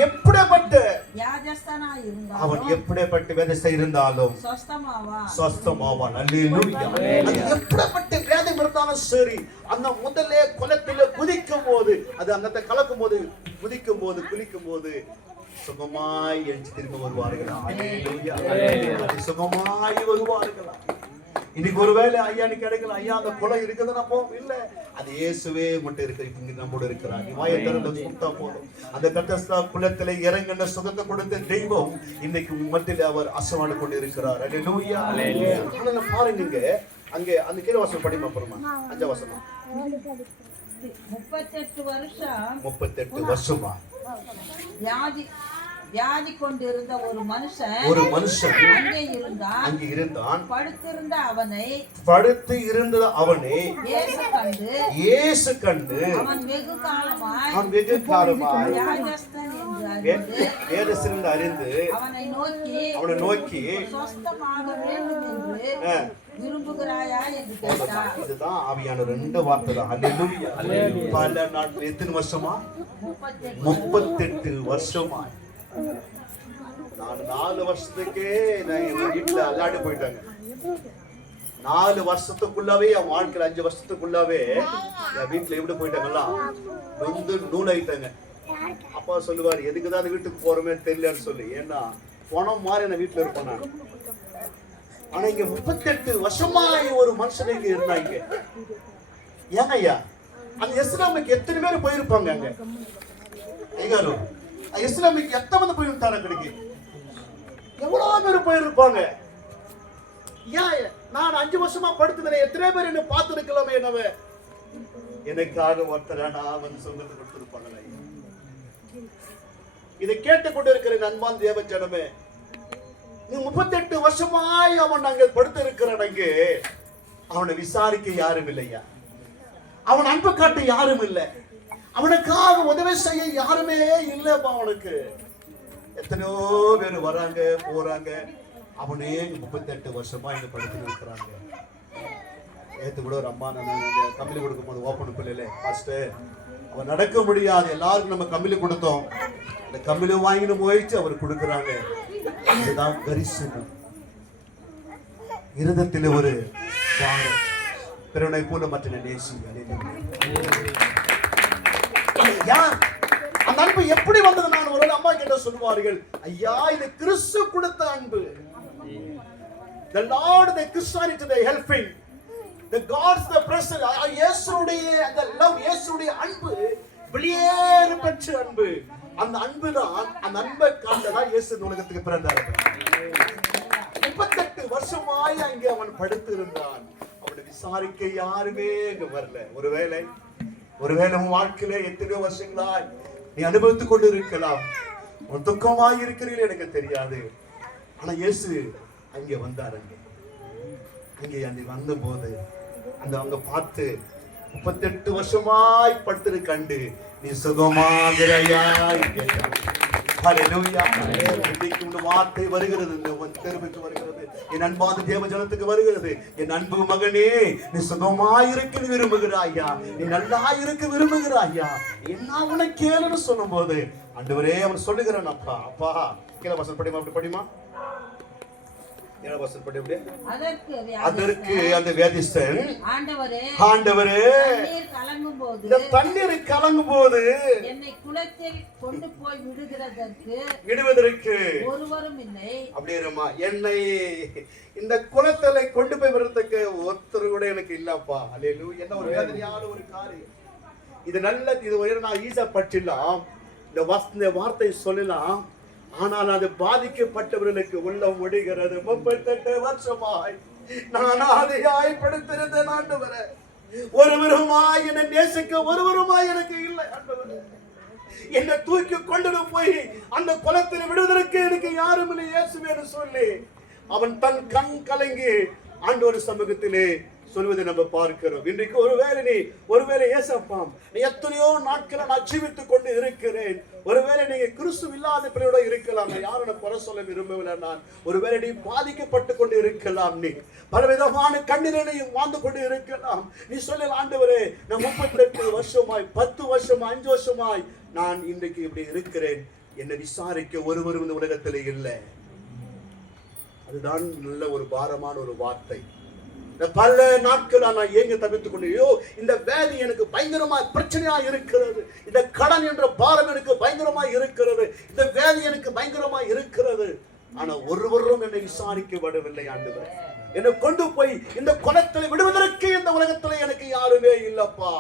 எப்படிப்பட்ட வேதஸ்தனாய் இருந்தாலும் சொஸ்தமாவான். அல்லேலூயா. எப்படிப்பட்ட வேதம் இருந்தாலும் சரி, அந்த முதல்ல குளத்தில குதிக்கும் போது, அது அந்த கலக்கும் போது, குதிக்கும் போது, குளிக்கும் போது சுகமாய் எழுந்து திரும்ப வருவார்களா? சுகமாய் வருவார்களா? இன்னைக்கு ஒருவேளை ஐயா நீ கிடைக்கல, ஐயா அந்த குளம் இருக்குதுன்னா போவோம். இல்ல, அது இயேசுவே மட்டும் இருக்கு, நம்மோட இருக்கிறார். வாயை திறந்து சுத்தா போதும். அந்த பெத்தஸ்தா குளத்திலே இறங்கின சுகத்தை கொடுத்த தெய்வம் இன்னைக்கு மத்தியில அவர் அசைவாடி கொண்டு இருக்கிறார். அல்லேலூயா. பாருங்க, அங்கே அந்த கீழ வசனம் படிமா போறோமா? 5 வசனம். 38 வருஷமா வியாதி கொண்டிருந்த ஒரு மனுஷன் அங்கே இருந்தான். படுத்து இருந்த அவனை இயேசு கண்டு அவன் வெகு காலமாய் வேதத்திலிருந்து அறிந்து அவனை நோக்கி சொஸ்தமாக வேண்டும் என்று விரும்புகிறாயா என்று கேட்டார். இதுதான் ஆவியான 2 வார்த்தை தான். அல்லேலூயா. பல நாட்கள் எத்தனை வருஷமா? 38 வருஷமா. நான் 4 வருஷத்துக்கே நான் எங்க வீட்டுல அல்லாடி போயிட்டாங்க. 4 வருஷத்துக்குள்ளவே என் வாழ்க்கையில 5 வருஷத்துக்குள்ளவே என் வீட்டுல எப்படி போயிட்டாங்களா நூல் ஆயிட்டாங்க. அப்பா சொல்லுவாரு, எதுக்குதான் வீட்டுக்கு போறோமே தெரியலன்னு சொல்லி. ஏன்னா பணம் மாதிரி என்ன வீட்டுல இருப்பேன் நான். ஆனா இங்க 38 வருஷமாய் ஒரு மனுஷன் இங்க இருந்தாங்க. ஏன் ஐயா அந்த இஸ்லாமுக்கு எத்தனை பேர் போயிருப்பாங்க? அங்க ஐயாரோ இஸ்லாமுக்கு எத்தனை வந்து போயிருந்தாரு? கிடைக்கு எவ்வளவு பேர் போயிருப்பாங்க. ஏன் நான் 5 வருஷமா படுத்துக்கிறேன், எத்தனை பேர் என்ன பார்த்துருக்கலாமே? என்னவ எனக்காக ஒருத்தரானா வந்து சொந்தத்தை கொடுத்துருப்பாங்க. இதை கேட்டுக்கொண்டு இருக்கிற அன்பான் தேவ ஜனமே, நீ 38 வருஷமாய் அவன் அங்க படுத்து இருக்கிறான். அவனை விசாரிக்க யாரும் இல்லையா? அவன் அன்பு காட்ட யாரும் இல்லை. அவனுக்காக உதவி செய்ய யாருமே இல்லப்பா. அவனுக்கு எத்தனையோ பேர் வராங்க போறாங்க. அவனே 38 வருஷமா இங்க படுத்து இருக்கிறாங்க. நேற்று கூட ஒரு அம்மா கம்பளி கொடுக்கும் போது ஓப்பன் பிள்ளைல ஃபர்ஸ்ட் அவன் நடக்க முடியாது, எல்லாருக்கும் நம்ம கம்பளி கொடுத்தோம். அந்த கம்பளி வாங்கிட்டு போயிட்டு அவர் கொடுக்குறாங்க. இதுதான் கரிசனம். இருதத்தில் ஒரு பாரம், பிறனை போல மற்ற நேசி. அந்த அன்பு எப்படி வந்தது? நான் ஒரு அம்மா கிட்ட சொல்லுவார்கள், ஐயா இது கிறிஸ்து கொடுத்த அன்பு. The Lord, the Christianity, the helping, the God's the present. இயேசுவுடைய அந்த love, இயேசுவுடைய அன்பு வெளியேறு பெற்ற அன்பு. அந்த அன்பு தான், அந்த அன்பை காண்டதான் இயேசு உலகத்துக்கு பிறந்தார். 38 வருஷமாய் அங்கே அவன் படுத்து இருந்தான். அவனை விசாரிக்க யாருமே அங்க வரல. ஒருவேளை உன் வாழ்க்கையில எத்தனையோ வருஷங்களாய் நீ அனுபவித்துக் கொண்டு இருக்கலாம். உன் துக்கமாய் இருக்கிறீர்கள் எனக்கு தெரியாது. ஆனா இயேசு அங்கே வந்தார். அங்கே வந்த போது அங்க பார்த்து 38 வருஷமாய் படுத்து கண்டு நீ சுகமாகிறாயா கேட்டார். ஹல்லேலூயா. இன்னைக்கு இந்த வார்த்தை வருகிறது, இந்த தெருவுக்கு வருகிறது, என் அன்பான தேவ ஜனத்துக்கு வருகிறது. என் அன்பு மகனே, நீ சுகமாயிருக்க விரும்புகிறாயா? நீ நல்லா இருக்க விரும்புகிறாயா? என்ன உனக்கு கேளுன்னு சொல்லும் போது ஆண்டவரே அவன் சொல்லுகிறான், அப்பா அப்பா கீழே வசனம் படிமா, அப்படி படிமா. அதற்கு அந்த வேதிஸ்தன், ஆண்டவரே இந்த தண்ணீர் கலங்கும் போது என்னை குளத்தில் கொண்டு போய் விடுவதற்கு ஒருவரும் இல்லை. அப்படியேமா என்னை இந்த குளத்துல கொண்டு போய் விடுறதுக்கு ஒருத்தர் கூட எனக்கு இல்லப்பா. அல்லேலூயா. என்ன ஒரு வேதனையான ஒரு காரியம் இது. நல்ல இது நான் ஈஸா பற்றிலாம் இந்த வார்த்தை சொல்லலாம். ஆனால் அது பாதிக்கப்பட்டவர்களுக்கு உள்ளம் ஒடுகிறது. 38 வருஷமாய் நான் ஆதியாய் படுத்திருந்தேன் ஆண்டவரே. ஒருவருமாய் என்னை நேசிக்க ஒருவருமாய் எனக்கு இல்லை ஆண்டவரே. என்னை தூக்கி கொண்டு போய் அந்த குளத்தில் விடுவதற்கு எனக்கு யாரும் இல்லை இயேசுவே என்று சொல்லி அவன் தன் கண் கலங்கி ஆண்டவர் சமூகத்திலே சொல்வதை நம்ம பார்க்கிறோம். இன்றைக்கு ஒருவேளை ஏசப்பாம் நீ எத்தனையோ நாட்களை நான் ஜீவித்துக் கொண்டு இருக்கிறேன். ஒருவேளை நீங்க கிறிஸ்து இல்லாத பிள்ளையோட இருக்கலாம். நான் யாரும் குறை சொல்ல விரும்பவில்லை. நான் ஒருவேளை நீ பாதிக்கப்பட்டு கொண்டு இருக்கலாம். நீ பலவிதமான கண்ணீரையும் வாழ்ந்து கொண்டு இருக்கலாம். நீ சொல்ல ஆண்டவரே நான் 38 வருஷமாய் 10 வருஷமாய் 5 வருஷமாய் நான் இன்றைக்கு இப்படி இருக்கிறேன். என்னை விசாரிக்க ஒருவரும் இந்த உலகத்திலே இல்லை. அதுதான் நல்ல ஒரு பாரமான ஒரு வார்த்தை. பல நாட்கள் நான் ஏங்க தவித்துக் கொண்டு இந்த வேதி எனக்கு பயங்கரமா பிரச்சனையா இருக்கிறது. இந்த கடன் என்ற பாரம் எனக்கு பயங்கரமா இருக்கிறது. இந்த வேதி எனக்கு பயங்கரமா இருக்கிறது. ஆனா ஒருவரும் என்னை விசாரிக்கப்படவில்லை ஆண்டவரே. என்னை கொண்டு போய் இந்த குளத்தில் விடுவதற்கு இந்த உலகத்துல எனக்கு யாருமே இல்லப்பா.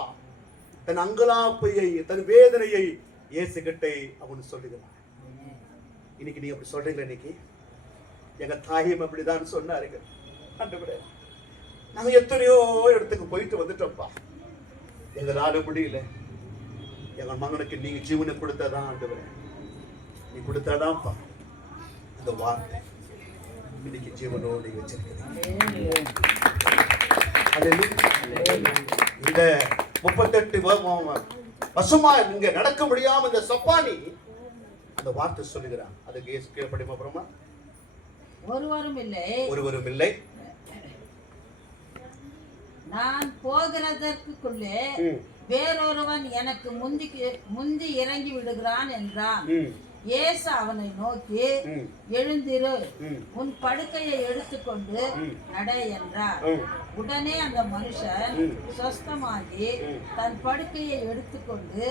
தன் அங்கலாப்பையை தன் வேதனையை இயேசுகிட்டை அவன் சொல்லுகிறான். இன்னைக்கு நீ அப்படி சொல்றீங்களா? இன்னைக்கு எங்க தாயும் அப்படிதான் சொன்னார்கள். ஆண்டவரே நாங்க எத்தனையோ இடத்துக்கு போயிட்டு வந்துட்டோம்ப்பா, எங்களால முடியல. எங்க மகனுக்கு நீங்க ஜீவனை கொடுத்ததான் ஆண்டவரே. நீ கொடுத்தாதான்ப்பா இந்த வார்த்தை இன்னைக்கு ஜீவனோடு வச்சிருக்கிறேன். இந்த 38 வருஷமா இங்க நடக்க முடியாம இந்த சப்பானி அந்த வார்த்தை சொல்லுகிறான். அதுக்கு இயேசு கீழ்ப்படிமா அப்புறமா ஒருவரும் இல்லை நான் போகிறதற்குள்ளே வேறொருவன் எனக்கு முந்தி இறங்கி விடுகிறான் என்றான். இயேசு அவனை நோக்கி, எழுந்திரு, உன் படுக்கையை எடுத்துக்கொண்டு நட என்றார். உடனே அந்த மனுஷன் சொஸ்தமாகி தன் படுக்கையை எடுத்துக்கொண்டு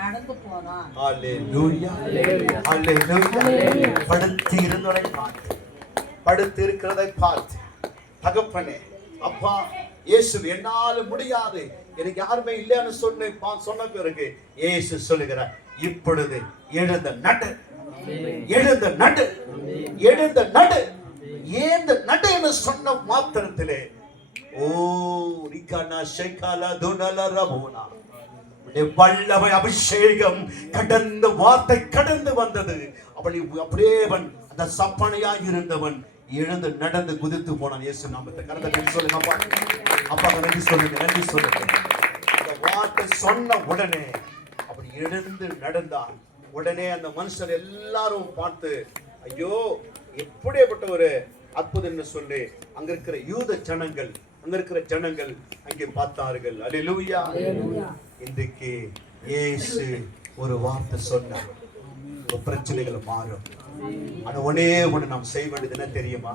நடந்து போனான். படுத்து இருக்கிறதை பார்த்து, தகப்பனே, அப்பா இயேசு என்னால முடியாது, எனக்கு யாருமே இல்லைன்னு சொன்ன பிறகு இயேசு சொல்லுகிறார், இப்பொழுது எழுந்த நடு, எழுந்த நடு, எழுந்த நடு. ஏந்த நடு என்று சொன்ன மாத்திரத்திலே ஓ ரிகானா ஷைகாலா துனலா ரபோனா வல்லமை அபிஷேகம் கடந்த வார்த்தை கடந்து வந்தது. அப்படியே அந்த சப்பனையாக இருந்தவன் எழுந்து நடந்து குதித்து போனான். இயேசு நாமத்தை கரத்தை சொல்லுங்க அப்பா, அப்பா நன்றி சொல்லுங்க, நன்றி சொல்லுங்க. அந்த வார்த்தை சொன்ன உடனே அப்படி எழுந்து நடந்தான். உடனே அந்த மனுஷர் எல்லாரும் பார்த்து, ஐயோ எப்படிப்பட்ட ஒரு அற்புதம் என்று சொல்லி அங்க இருக்கிற யூத ஜனங்கள், அங்க இருக்கிற ஜனங்கள் அங்கே பார்த்தார்கள். அல்லேலூயா. இன்றைக்கு இயேசு ஒரு வார்த்தை சொன்னார், பிரச்சனைகள் மாறும். ஆனா ஒன்னே ஒண்ணு நாம் செய்ய வேண்டியது என்ன தெரியுமா?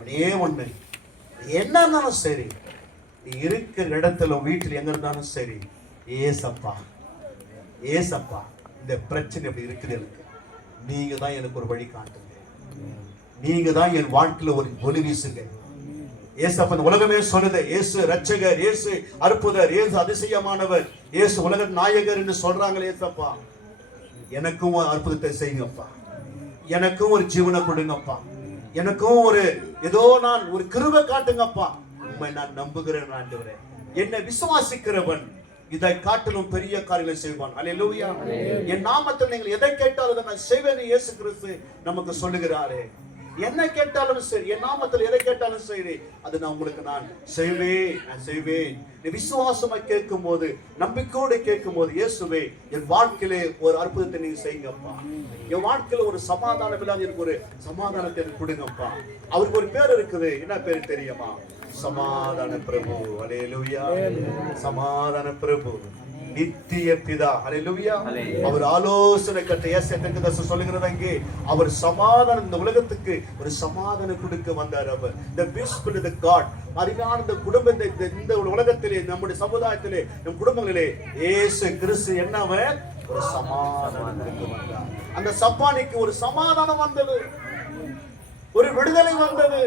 ஒன்னே ஒண்ணு, என்ன இருந்தாலும் சரி, நீ இருக்கிற இடத்துல வீட்டில் எங்க இருந்தாலும் சரி, ஏசப்பா ஏசப்பா இந்த பிரச்சனை எப்படி இருக்குது, எனக்கு நீங்க தான் எனக்கு ஒரு வழி காட்டுங்க, நீங்க தான் என் வாழ்க்கையில ஒரு ஒளி வீசுங்க. ஏசப்பா இந்த உலகமே சொல்லுது, இயேசு ரட்சகர், இயேசு அற்புதர், இயேசு அதிசயமானவர், இயேசு உலக நாயகர் என்று சொல்றாங்களே. ஏசப்பா எனக்கும் ஒரு அற்புதத்தை செய்யுங்கப்பா, எனக்கும் ஒரு ஜீவனை கொடுங்கப்பா, எனக்கும் ஒரு ஏதோ நான் ஒரு கிருபை காட்டுங்கப்பா. உண்மை நான் நம்புகிறேன் ஆண்டவரே, என்னை விசுவாசிக்கிறவன் இதை காட்டிலும் பெரிய காரியங்களை செய்வான். அல்லேலூயா. என் நாமத்தில் நீங்கள் எதை கேட்டாலும் நான் செய்வேன் இயேசு கிறிஸ்து நமக்கு சொல்லுகிறாரே. என்ன கேட்டாலும் சரி, என் நாமத்தில் எதை கேட்டாலும் சரி, அது நான் உங்களுக்கு நான் செய்வேன். நீ விசுவாசமா கேட்கும் போது, நம்பிக்கையோடு கேட்கும் போது, இயேசுவே என் வாழ்க்கையிலே ஒரு அற்புதத்தை நீங்க செய்யுங்கப்பா, என் வாழ்க்கையில ஒரு சமாதானம் இல்லாத எனக்கு ஒரு சமாதானத்தை எனக்கு கொடுங்கப்பா. அவருக்கு ஒரு பேர் இருக்குது, என்ன பேர் தெரியுமா? சமாதான பிரபு. அல்லேலூயா. சமாதான பிரபு, நித்திய பிதா. அல்லேலூயா. அவர் ஆலோசனை கட்ட சொல்லுகிறது அங்கே, அவர் சமாதானம், இந்த உலகத்துக்கு ஒரு சமாதானம் கொடுக்க வந்தார். அவர் the peaceful the God. அருமையான இந்த குடும்பத்தை, இந்த உலகத்திலே, நம்முடைய சமுதாயத்திலே, நம் குடும்பங்களிலே இயேசு கிறிஸ்து என்னவர்? ஒரு சமாதானம் கொடுக்க வந்தார். அந்த சப்பானிக்கு ஒரு சமாதானம் வந்தது, ஒரு விடுதலை வந்தது,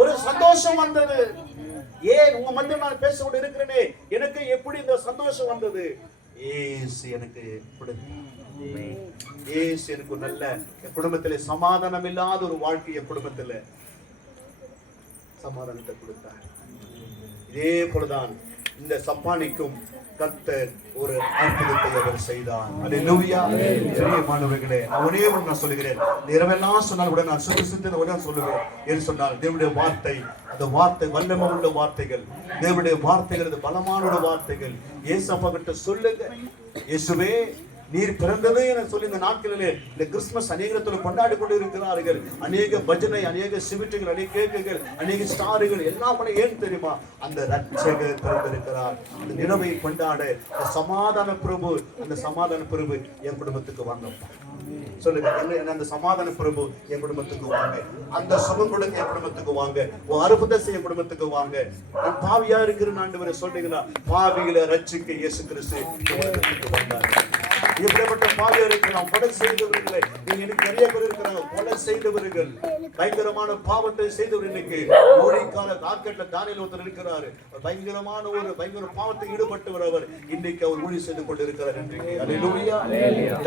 ஒரு சந்தோஷம் வந்தது. ஏன் உங்க மத்தியில் நான் பேசிக்கொண்டு இருக்கிறேனே, எனக்கு எப்படி இந்த சந்தோஷம் வந்தது? ஏசு எனக்கு ஏசு எனக்கு நல்ல, என் குடும்பத்திலே சமாதானம் இல்லாத ஒரு வாழ்க்கை, என் குடும்பத்தில் சமாதானத்தை கொடுத்தார். இதே போலதான் இந்த சப்பானிக்கும் கர்த்தர் ஒரு அற்புதத்தை அவர் செய்தார். அல்லேலூயா. பிரியமானவர்களே, அவனே ஒன்று நான் சொல்லுகிறேன், இரவெல்லாம் சொன்னால் உடனே நான் சுத்தி உடனே சொல்லுவேன். என்று சொன்னால் தேவனுடைய வார்த்தை, அந்த வார்த்தை வல்லமை உள்ள வார்த்தைகள், தேவனுடைய வார்த்தைகள் பலமான வார்த்தைகள். இயேசப்பா கிட்ட சொல்லுங்க, இயேசுவே நீர் பிறந்ததே என சொல்லி இந்த நாட்களிலே இந்த கிறிஸ்துமஸ் அநேகத்துல கொண்டாடி கொண்டு இருக்கிறார்கள். அநேக பஜனை, அநேக சிவிட்டுகள், அநேக கேக்குகள், அநேக ஸ்டார்கள் எல்லாம் பண்ண. ஏன் தெரியுமா? அந்த ரட்சகர் பிறந்திருக்கிறார். அந்த நினைவை கொண்டாட அந்த சமாதான பிரபு, அந்த சமாதான பிரபு என் குடும்பத்துக்கு வாங்க சொல்லுங்க. அந்த சமாதான பிரபு என் குடும்பத்துக்கு வாங்க, அந்த சுகம் கொடுக்க என் குடும்பத்துக்கு வாங்க, அற்புதம் செய்ய குடும்பத்துக்கு வாங்க. நான் பாவியா இருக்கிறேன் ஆண்டவரே சொல்றீங்களா? பாவிகளை ரட்சிக்க இயேசு கிறிஸ்து உலகத்துக்கு வந்தார். எப்படிப்பட்ட பாவியா இருக்கிறான்? கொலை செய்தவர்களை எனக்கு நிறைய பேர் இருக்கிறாங்க, கொலை செய்தவர்கள், பயங்கரமான பாவத்தை செய்தவர். இன்னைக்கு ஓடிக்கால மார்க்கெட்ல தானியல் ஒருத்தர் இருக்கிறாரு, பயங்கரமான ஒரு பயங்கர பாவத்தை ஈடுபட்டவர். அவர் இன்னைக்கு அவர் ஊழி செய்து கொண்டிருக்கிறார். இன்றைக்கு அல்லேலூயா.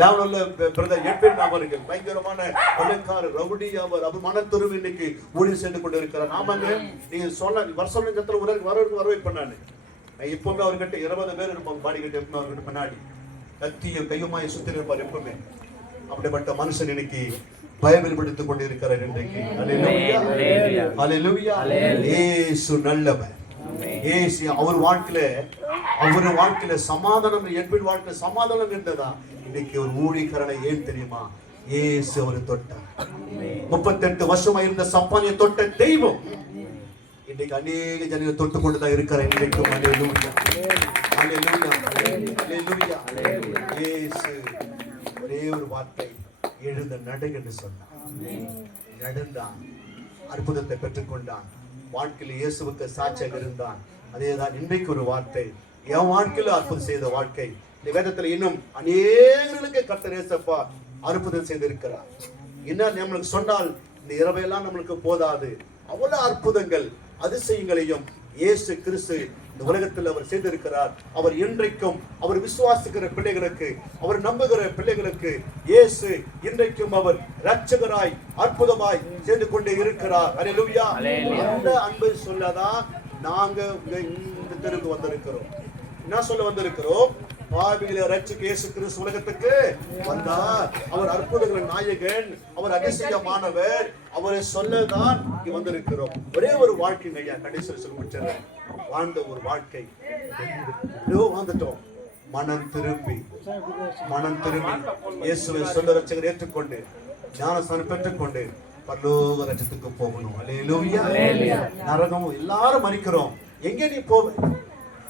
டவுன்ல பிரதர் எட்வின் அவர்கள் பயங்கரமான கொலைக்காரர், ரவுடி. அவர் மனத்துருவு இன்னைக்கு ஊழி செய்து கொண்டிருக்கிறார். நாமங்க நீங்க சொல்ல வருஷத்துல வரவே பண்ணாரு. இப்பவுமே அவர்கிட்ட 20 பேர் இருப்பாங்க, பாடி கிட்ட அவர்கிட்ட பின்னாடி கத்திய கையுமாய சுத்தி இருப்பார். எப்பவுமே அப்படிப்பட்ட மனுஷன் இன்னைக்கு பைபிள் படித்துக் கொண்டிருக்கிறார் இன்றைக்கு. அல்லேலூயா, அல்லேலூயா. இயேசு நல்லவர். இயேசு அவர் வாழ்க்கையில சமாதானம், எட்வின் வாழ்க்கையில சமாதானம் இருந்ததா? இன்னைக்கு ஒரு ஊழியக்காரனை ஏன் தெரியுமா? இயேசு அவர் தொட்டார். 38 வருஷமா இருந்த சப்பானிய தொட்ட தெய்வம் இன்னைக்கு அநேக ஜனங்கள் தொட்டு கொண்டுதான் இருக்கிற இன்றைக்கும். அல்லேலூயா, அல்லேலூயா, அல்லேலூயா. இயேசு ஒரே ஒரு வார்த்தை, எழுந்த நடு என்று சொன்னார். நடந்தான், அற்புதத்தை பெற்றுக்கொண்டான், வாழ்க்கையில் இயேசுவுக்கு சாட்சியாக இருந்தான். அதேதான் இன்றைக்கு ஒரு வார்த்தை, என் வாழ்க்கையில் அற்புதம் செய்த வாழ்க்கை. இந்த வேதத்துல இன்னும் அநேகர்களுக்கு கர்த்தர் இயேசப்பா அற்புதம் செய்திருக்கிறார். என்ன நம்மளுக்கு சொன்னால் இந்த இரவையெல்லாம் நம்மளுக்கு போதாது. அவ்வளவு அற்புதங்கள் அதிசயங்களையும் இயேசு கிறிஸ்து இந்த உலகத்தில் அவர் செய்திருக்கிறார். அவர் இன்றைக்கும் அவர் விசுவாசிக்கிற பிள்ளைகளுக்கு, அவர் நம்புகிற பிள்ளைகளுக்கு இயேசு இன்றைக்கும் அவர் இரட்சகராய் அற்புதமாய் செய்து கொண்டே இருக்கிறார். அல்லேலூயா. அந்த அன்பை சொல்லதான் நாங்க இந்த தெருக்கு வந்திருக்கிறோம். என்ன சொல்ல வந்திருக்கிறோம்? பாவிகளை ரட்சிக்க இயேசு கிறிஸ்து உலகத்துக்கு வந்தார். அவர் அற்புதங்களின் நாயகன், அவர் அதிசயமானவர், அவரை சொல்லதான் இங்க வந்திருக்கிறோம். ஒரே ஒரு வாழ்க்கை ஐயா, கடைசி சொல்ல முடிச்சது, வாழ்ந்த ஒரு வாழ்க்கை வாழ்ந்துட்டோம். மனம் திரும்பி இயேசுவை சொல்ல ரட்சகர் ஏற்றுக்கொண்டு ஞானஸ்தானம் பெற்றுக்கொண்டு பரலோக ராஜ்யத்துக்கு போகணும். அல்லேலூயா. நரகம் எல்லாரும் மறிக்கிறோம். எங்கே நீ போவ?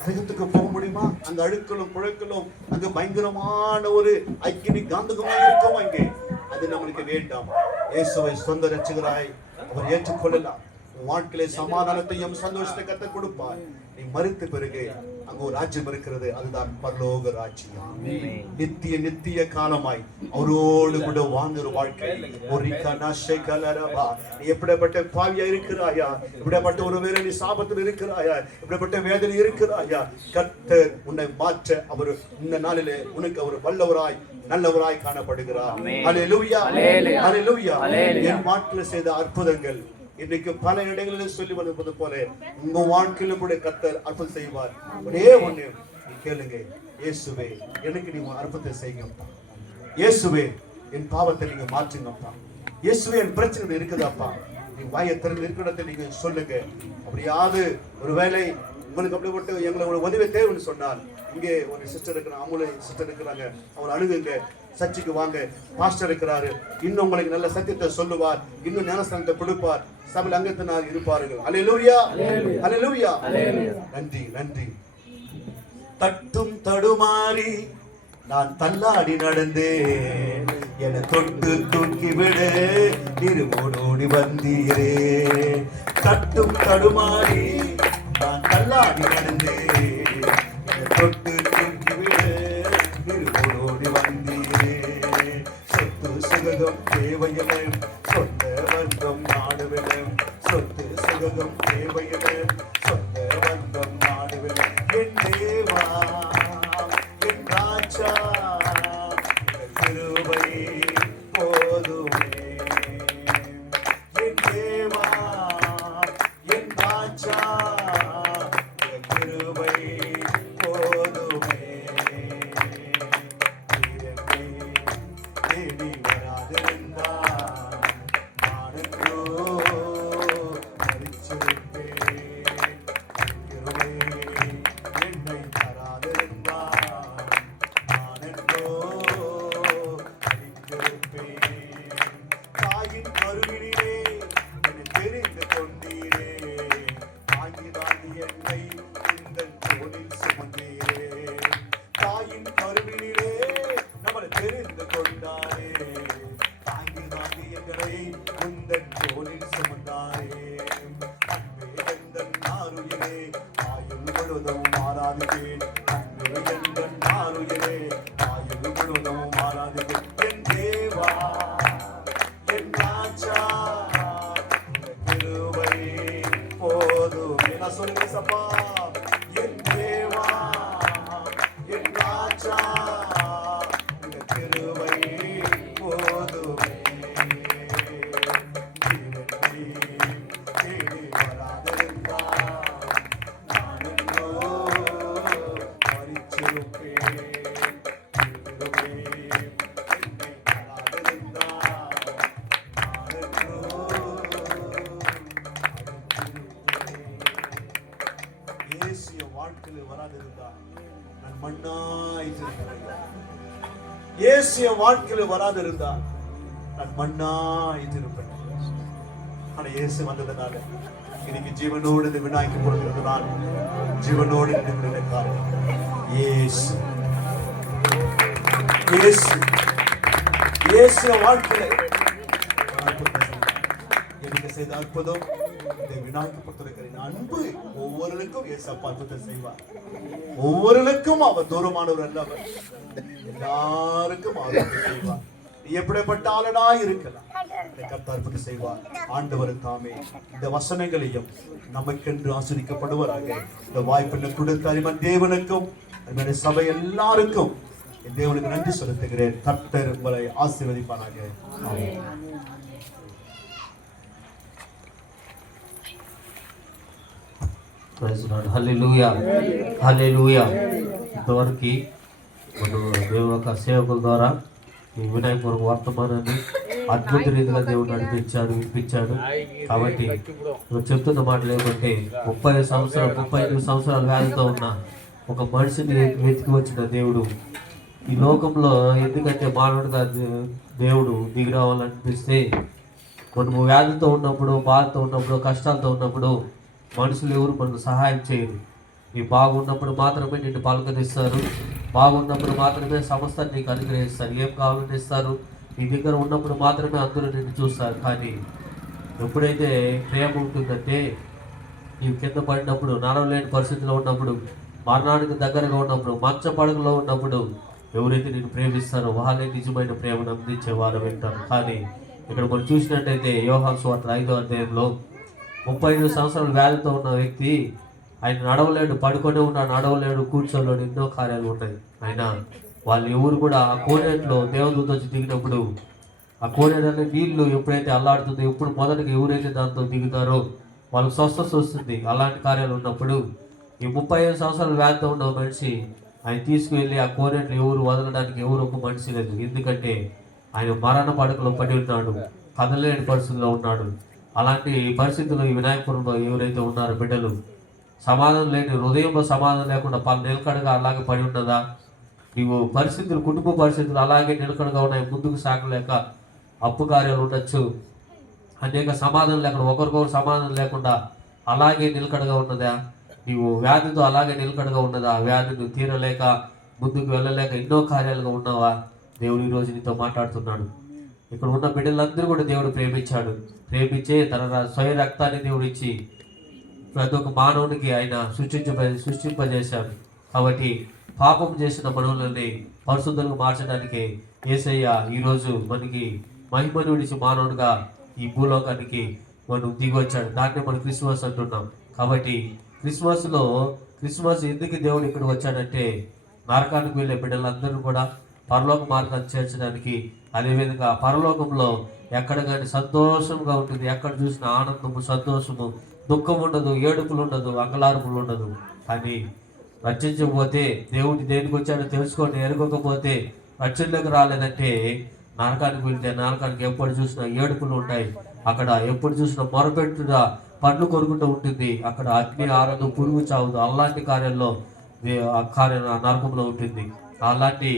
நரகத்துக்கு போக முடியுமா? அங்க அழுக்களும் குழக்களும், அங்க பயங்கரமான ஒரு அக்கினி காந்தகமாக இருக்கும். அங்கே அது நம்மளுக்கு வேண்டாம். இயேசுவை சொந்த ரட்சகராய் அவர் ஏற்றுக்கொள்ளலாம். வாழ்க்கையில சமாதானத்தையும் சந்தோஷத்தை கத்த கொடுப்பார். நீ மறுத்த பிறகு அங்க ஒரு ராஜ்யம் இருக்கிறது, அதுதான் பரலோக ராஜ்யம். நித்திய காலமாய் அவரோடு கூட வாழ்ந்த வாழ்க்கை. நீ எப்படிப்பட்ட பாவியா இருக்கிறாயா? இப்படிப்பட்ட ஒரு வேலை நீ சாபத்தில் இருக்கிறாயா? இப்படிப்பட்ட வேதனை இருக்கிறாயா? கர்த்தர் உன்னை மாற்ற அவர் இந்த நாளிலே உனக்கு அவர் வல்லவராய் நல்லவராய் காணப்படுகிறார். அல்லேலூயா, அல்லேலூயா. என் வாழ்க்கையில் செய்த அற்புதங்கள் இன்றைக்கு பல இடங்களில் சொல்லி வந்தது போல உங்க வாழ்க்கையில கூட கர்த்தர் அற்புதம் செய்வார். ஒரே ஒண்ணு நீ கேளுங்க, இயேசுவே எனக்கு நீங்க அற்புதத்தை செய்யுங்கப்பா. இயேசுவே என் பாவத்தை நீங்க மாற்றுங்கப்பா. இயேசுவே என் பிரச்சனை இருக்குதாப்பா. நீ வாயை திறந்து இருக்கிறத நீங்க சொல்லுங்க. அப்படியாவது ஒருவேளை உங்களுக்கு அப்படிப்பட்ட எங்களை உதவி தேவைன்னு சொன்னால், இங்கே ஒரு சிஸ்டர் இருக்கிறாங்க, அமுலை சிஸ்டர் இருக்கிறாங்க, அவர் அணுகுங்க, சர்ச்சைக்கு வாங்க. பாஸ்டர் இருக்கிறாரு, இன்னும் உங்களுக்கு நல்ல சத்தியத்தை சொல்லுவார், இன்னும் ஞானஸ்தானத்தை கொடுப்பார், சபையில் அங்கத்தினார் இருப்பார்கள். அல்லேலூயா, அல்லேலூயா. நன்றி, நன்றி. தட்டும் தடுமாறி நான் தள்ளாடி நடந்தேன், என தொட்டு தூக்கி விடு திருமோடி வந்தீரே. தட்டும் தடுமாறி நான் தள்ளாடி நடந்தேன், என தொட்டு தூக்கி விடு திருமோடி வந்தீரே. சொத்து சுகம் தேவையில்லை, சொந்த வந்தம் நாடுவில்லை. சொத்து சுகம் தேவையில்லை, சொந்த வந்தம் நாடுவில்லை. என் தேவா என் ராஜா கிருபை போதுமே. என் தேவா என் ராஜா கிருபை போதுமே. தேடி வராதிருந்தா நானோ மரிச்சிருப்பேன். கிருபை என்னை தராதிருந்தா நானோ மரிச்சிருப்பேன். தாயின் கருவினிலே என்னை தெரிந்து கொண்டீரே, தாங்கி தாங்கி என்னை இந்த தோளில் சுமந்தீரே. தாயின் கருவினிலே நம்மளை தெரிந்து கொண்டாரே, தாங்கி தாங்கி எங்களை உந்தன் தோளில் சுமந்தாரே. அன்பே எந்தன் நாருயிரே, ஆயுள் முழுதும் மாறாதுவேன். அன்பே எந்தன் நாருயிரே, ஆயுள் முழுதும் மாறாதுவேன். என் தேவா என் ராஜா கிருபை போதுமே. நான் சொல்லுங்க சப்பா, என் தேவா என் ராஜா இந்த கிருபை போதுமே. தேடி வராதிருந்தா நான் என்னோ மரிச்சிருப்பேன். கிருபை என்னை தராதிருந்தா வாழ்க்கையில வராதிருந்தா நான் மண்ணாயிருப்பேன். இயேசு என் வாழ்க்கையில வராதிருந்தா நான் மண்ணாயிருப்பேன். ஆனா இயேசு வந்ததுனால இன்னைக்கு ஜீவனோடு இந்த விநாயகர் பொறுத்திருந்தனால் ஜீவனோடு இருக்கிற காரணம் இயேசு. இயேசு இயேசு வாழ்க்கையில எனக்கு செய்த அற்புதம் இந்த விநாயகர் பொறுத்திருக்கிற அன்பு ஒவ்வொருக்கும் இயேசு அப்பா அற்புதத்தை செய்வார். ஒவ்வொருக்கும் அவர் தூரமானவர் அல்ல, அவர் எல்லாருக்கும் அவர் செய்வார். எப்படிப்பட்ட ஆளடா இருக்கலாம், கர்த்தர் செய்வார். ஆண்டவர் தாமே இந்த வசனங்களையும் நமக்கென்று ஆசிரிக்கப்படுவாராக. இந்த வாய்ப்பு கொடுத்த அருமையான தேவனுக்கும் அருமையான சபை எல்லாருக்கும் தேவனுக்கு நன்றி செலுத்துகிறேன். கர்த்தர் உங்களை ஆசீர்வதிப்பாராக. హల్లెలూయా హల్లెలూయా. ఇంతవరకు మన దేవుని యొక్క సేవకుల ద్వారా ఈ వినాయకుడు వర్తమానాన్ని అద్భుత రీతిగా దేవుడు నడిపించాడు, వినిపించాడు. కాబట్టి చెప్తున్న మాటలు ఏమంటే 35 సంవత్సరాలు వ్యాధితో ఉన్న ఒక మనిషిని వెతికి వచ్చిన దేవుడు ఈ లోకంలో, ఎందుకంటే మానవుడిగా దేవుడు దిగి రావాలనిపిస్తే మనము వ్యాధితో ఉన్నప్పుడు, బాధతో ఉన్నప్పుడు, కష్టాలతో ఉన్నప్పుడు మనుషులు ఎవరు మనకు సహాయం చేయరు. నీ బాగున్నప్పుడు మాత్రమే నిన్ను పలకరిస్తారు, బాగున్నప్పుడు మాత్రమే సమస్తాన్ని నీకు అనుగ్రహిస్తారు, ఏం కావాలని ఇస్తారు. నీ దగ్గర ఉన్నప్పుడు మాత్రమే అందరూ నిన్ను చూస్తారు. కానీ ఎప్పుడైతే ప్రేమ ఉంటుందంటే నీవు కింద పడినప్పుడు, నడవలేని పరిస్థితిలో ఉన్నప్పుడు, మరణానికి దగ్గరగా ఉన్నప్పుడు, మంచం పడకలో ఉన్నప్పుడు ఎవరైతే నిన్ను ప్రేమిస్తారో వాళ్ళే నిజమైన ప్రేమను అందించేవారు వింటారు. కానీ ఇక్కడ మనం చూసినట్టయితే యోహాను సువార్త 5వ అధ్యాయంలో 35 సంవత్సరాల వ్యాధితో ఉన్న వ్యక్తి, ఆయన నడవలేడు, పడుకొని ఉన్నాడు, నడవలేడు, కూర్చోలేడు, ఎన్నో కార్యాలు ఉన్నాయి. అయినా వాళ్ళు ఎవరు కూడా ఆ కోనేటిలో దేవదూత వచ్చి దిగినప్పుడు ఆ కోనేరు అనే నీళ్లు ఎప్పుడైతే అల్లాడుతుందో, ఎప్పుడు మొదటిగా ఎవరైతే దాంతో దిగుతారో వాళ్ళకి స్వస్థత వస్తుంది. అలాంటి కార్యాలు ఉన్నప్పుడు ఈ 35 సంవత్సరాల వ్యాధితో ఉన్న మనిషి ఆయన తీసుకువెళ్ళి ఆ కోనేటిలో ఎవరు వదలడానికి ఎవరు ఒక మనిషి లేదు. ఎందుకంటే ఆయన మరణ పడకలో పడి ఉన్నాడు, కదలేని పరిస్థితుల్లో ఉన్నాడు. అలాంటి పరిస్థితుల్లో ఈ వినాయకుడిలో ఎవరైతే ఉన్నారో బిడ్డలు, సమాధానం లేని హృదయంలో సమాధానం లేకుండా నిలకడగా అలాగే పడి ఉన్నదా? నీవు పరిస్థితులు, కుటుంబ పరిస్థితులు అలాగే నిలకడగా ఉన్నాయి, ముందుకు సాగలేక అప్పు కార్యాలు ఉండొచ్చు, అనేక సమాధానం లేకుండా, ఒకరికొకరు సమాధానం లేకుండా అలాగే నిలకడగా ఉన్నదా? నీవు వ్యాధితో అలాగే నిలకడగా ఉన్నదా? వ్యాధిని తీరలేక, ముందుకు వెళ్ళలేక ఎన్నో కార్యాలుగా ఉన్నావా? దేవుడు ఈరోజు నీతో మాట్లాడుతున్నాడు. ఇక్కడ ఉన్న బిడ్డలందరూ కూడా దేవుడు ప్రేమించాడు. ప్రేమించే తన స్వయ రక్తాన్ని దేవుడు ఇచ్చి ప్రతి ఒక్క మానవునికి ఆయన సృష్టింపజేశాడు. కాబట్టి పాపం చేసిన మనవులని పరిశుద్ధంగా మార్చడానికి యేసయ్య ఈరోజు మనకి మహిమను విడిచి మానవుడిగా ఈ భూలోకానికి మనం దిగి వచ్చాడు. దాన్ని మనం క్రిస్మస్ అంటున్నాం. కాబట్టి క్రిస్మస్ ఎందుకు దేవుడు ఇక్కడ వచ్చాడంటే నరకానికి వెళ్ళే బిడ్డలందరూ కూడా పరలోక మార్గాన్ని చేర్చడానికి, అదేవిధంగా పరలోకంలో ఎక్కడ కానీ సంతోషంగా ఉంటుంది. ఎక్కడ చూసిన ఆనందము, సంతోషము, దుఃఖం ఉండదు, ఏడుపులు ఉండదు, అంగలార్పులు ఉండదు. కానీ రక్షించకపోతే, దేవుడు దేనికి వచ్చాడో తెలుసుకొని ఎరగకపోతే, రక్షణలోకి రాలేదంటే నరకానికి వెళ్తే నరకానికి ఎప్పుడు చూసినా ఏడుపులు ఉంటాయి. అక్కడ ఎప్పుడు చూసినా మొరపెట్టుగా పండ్లు కొరుకుంటూ ఉంటుంది. అక్కడ అగ్ని ఆరదు, పురుగు చావదు. అలాంటి కార్యాల్లో నరకంలో ఉంటుంది. అలాంటి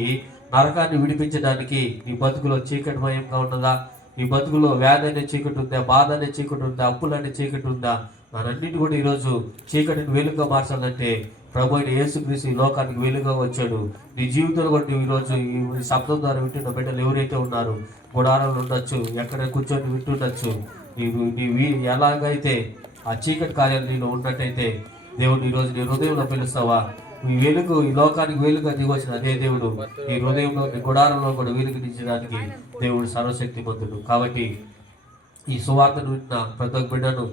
నరకాన్ని విడిపించడానికి నీ బతుకులో చీకటిమయంగా ఉన్నదా? నీ బతుకులో వ్యాధి అనే చీకటి ఉందా? బాధ అనే చీకటి ఉందా? అప్పులనే చీకటి ఉందా? దానన్నింటి కూడా ఈరోజు చీకటిని వెలుగుగా మార్చాలంటే ప్రభు అయిన యేసుక్రీస్తు ఈ లోకానికి వెలుగుగా వచ్చాడు. నీ జీవితంలో కూడా నువ్వు ఈరోజు ఈ శబ్దం ద్వారా వింటున్న బిడ్డలు ఎవరైతే ఉన్నారో, గుడారాలు ఉండొచ్చు, ఎక్కడ కూర్చొని వింటుండొచ్చు, నీవు ఎలాగైతే ఆ చీకటి కార్యాలు నీలో ఉన్నట్టయితే దేవుడు ఈరోజు నీ హృదయంలో పిలుస్తావా? ఈ వెలుగు, ఈ లోకానికి వెలుగుగా దిగొచ్చిన అదే దేవుడు ఈ హృదయంలో, నీ గుడారంలో కూడా వెలుగునించడానికి దేవుడు సర్వశక్తిమంతుడు. కాబట్టి ఈ సువార్తను విన్న ప్రతి ఒక్క బిడ్డను,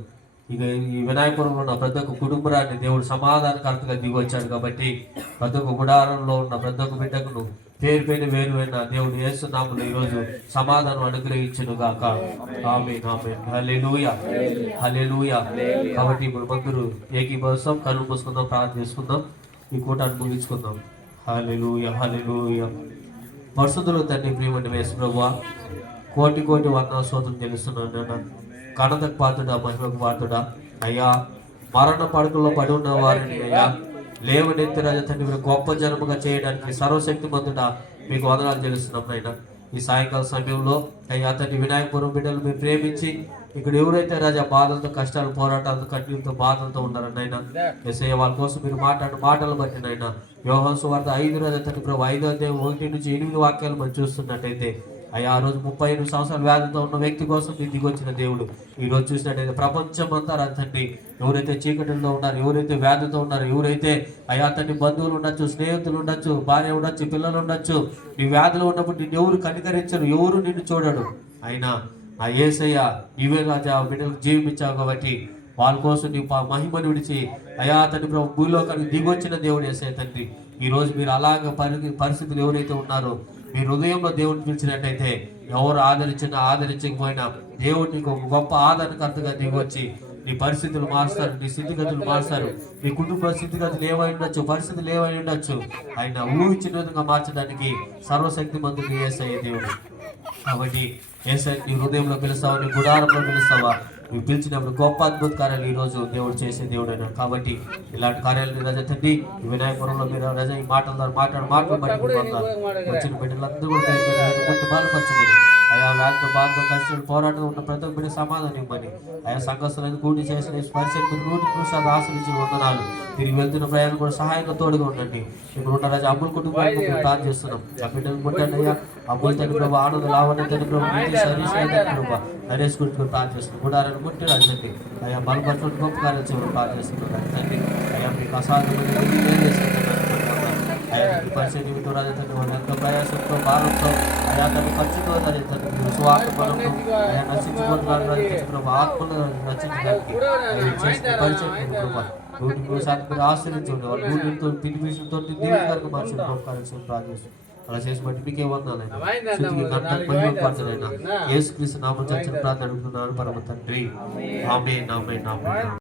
ఇక ఈ వినాయకురంలో ఉన్న ప్రతి ఒక్క కుటుంబాన్ని దేవుడు సమాధానకర్తగా దిగొచ్చాడు. కాబట్టి ప్రతి ఒక్క గుడారంలో ఉన్న ప్రతి ఒక్క బిడ్డకును పేరు వేరువైన దేవుడు యేసు నామములో ఈరోజు సమాధానం అనుగ్రహించును గాక. ఆమేన్, ఆమేన్, హల్లెలూయా, హల్లెలూయా. కాబట్టి ఇప్పుడు అందరూ ఏకీభవిస్తాం, కళ్ళు మూసుకుందాం, ప్రార్థన చేసుకుందాం, ఈ కూటాన్ని ముగించుకుందాం. హల్లెలూయా, హల్లెలూయా. పరిశుద్ధులు తండ్రి, ప్రియమైన యేసు ప్రభువా, కోటి కోటి వందన స్తోత్రం చెల్లిస్తున్నాను నాన్న. ఘనతకు పాత్రుడా, మహిమకు పాత్రుడా అయ్యా. మరణ పడకల్లో పడి ఉన్న వారిని అయ్యా లేవనెత్తి రాజా తండ్రి మీరు గొప్ప జనముగా చేయడానికి సర్వశక్తి మందుడా మీకు వందనాలు తెలుస్తున్నాం నాయన. ఈ సాయంకాల సమయంలో అయ్యా తండ్రి వినాయకపురం బిడ్డలు మీరు ప్రేమించి ఇక్కడ ఎవరైతే రాజా బాధలతో కష్టాలు పోరాటాలతో కన్నీళ్ళతో బాధలతో ఉన్నారో నాయన యేసయ్య వాళ్ళ కోసం మీరు మాటలు బట్టి నాయన యోహాను సువార్త 5 రాజా తండ్రి ప్రభు 5వ అధ్యాయం 1 నుంచి 8 వాక్యాలు మనం చూస్తున్నట్టయితే అయ్యా ఆ రోజు 38 సంవత్సరాల వ్యాధితో ఉన్న వ్యక్తి కోసం మీరు దిగొచ్చిన దేవుడు ఈ రోజు చూసినట్టయితే ప్రపంచం అంతా తండ్రి ఎవరైతే చీకటిలో ఉన్నారు, ఎవరైతే వ్యాధితో ఉన్నారు, ఎవరైతే అయ్యా తండ్రి బంధువులు ఉండొచ్చు, స్నేహితులు ఉండొచ్చు, భార్య ఉండొచ్చు, పిల్లలు ఉండొచ్చు, నీ వ్యాధులు ఉన్నప్పుడు నిన్ను ఎవరు కనికరించరు, ఎవరు నిన్ను చూడడు. అయినా ఆ యేసయ్య నీవే రాజా బిడ్డలకు జీవించావు కాబట్టి వాళ్ళ కోసం నీ మహిమను విడిచి అయా తండ్రి ప్రభు భూలోకానికి దిగొచ్చిన దేవుడు యేసయ్య తండ్రి. ఈ రోజు మీరు అలాగ పరిస్థితులు ఎవరైతే ఉన్నారో మీ హృదయంలో దేవుడిని పిలిచినట్టయితే ఎవరు ఆదరించకపోయినా దేవుడు నీకు ఒక గొప్ప ఆదరణకర్తగా దిగొచ్చి నీ పరిస్థితులు మారుస్తారు, నీ స్థితిగతులు మారుస్తారు, నీ కుటుంబ స్థితిగతులు ఏమై ఉండొచ్చు, పరిస్థితులు ఏమై ఉండొచ్చు, ఆయన ఊహించిన విధంగా మార్చడానికి సర్వశక్తి మందుని యేసయ్య దేవుడు. కాబట్టి యేసయ్య నీ హృదయంలో పిలుస్తావా, నీ గుడారంలో పిలుస్తావా, నువ్వు పిలిచినప్పుడు గొప్ప అద్భుత కార్యాలు ఈ రోజు దేవుడు చేసే దేవుడు అయినా. కాబట్టి ఇలాంటి కార్యాలు రజ తండ్రి వినాయకపురంలో మీరు రజ ఈ మాటలు బట్టి వచ్చిన బిడ్డలందరూ కూడా బలపరచమని అయా వ్యాధితో బాధతో కష్టాలు పోరాటం ఉన్న ప్రతి ఒక్కరి సమాధానం ఇవ్వమని అయా సంఘస్థులను కూడి చేసిన పరిస్థితి 100% ఆశ్రయించిన వందనాలు. తిరిగి వెళ్తున్న ప్రయాణం కూడా సహాయంగా తోడుగా ఉండండి. ఇప్పుడు ఉన్న రాజు అమ్ముల కుటుంబానికి మేము ప్రార్థన చేస్తున్నాం. ఆ బిడ్డలు పుట్టండి అయ్యా, అమ్ముల తండ్రి ప్రభు, ఆనంద లావణ్య తండ్రి ప్రభు, ప్రభు నరేష్ గురించి ప్రార్థన చేస్తున్నాం. గుడారాన్ని ముట్టి రాజు తండ్రి అయ్యా బలపరచుకుంటూ గొప్ప కార్యాలు చేయమని ప్రార్థన చేస్తున్నాం తండ్రి. అయ్యా మీకు అసాధ్యమైన పరిచయ నిమిత్తం రాజా తండ్రి వాళ్ళు ఎంతో ప్రయాసంతో భారంతో అయా తను ఖర్చుతో రాజా తండ్రి మీరు స్వార్థ పరంతో అయా నశించిపోతున్నారు ప్రభు ఆత్మను రచించడానికి చేసిన పరిచయం ప్రభావ 100% మీరు ఆశ్రయించండి. వాళ్ళు నూనెతో పిలిపిసులతో దేవుని గారికి మార్చిన కార్యక్రమం ప్రార్థిస్తాం. అలా చేసి బట్టి మీకే వందాలైనా యేసుక్రీస్తు నామమున చర్చను ప్రార్థన అడుగుతున్నాను పరమ తండ్రి. ఆమేన్ ఆమేన్ ఆమేన్.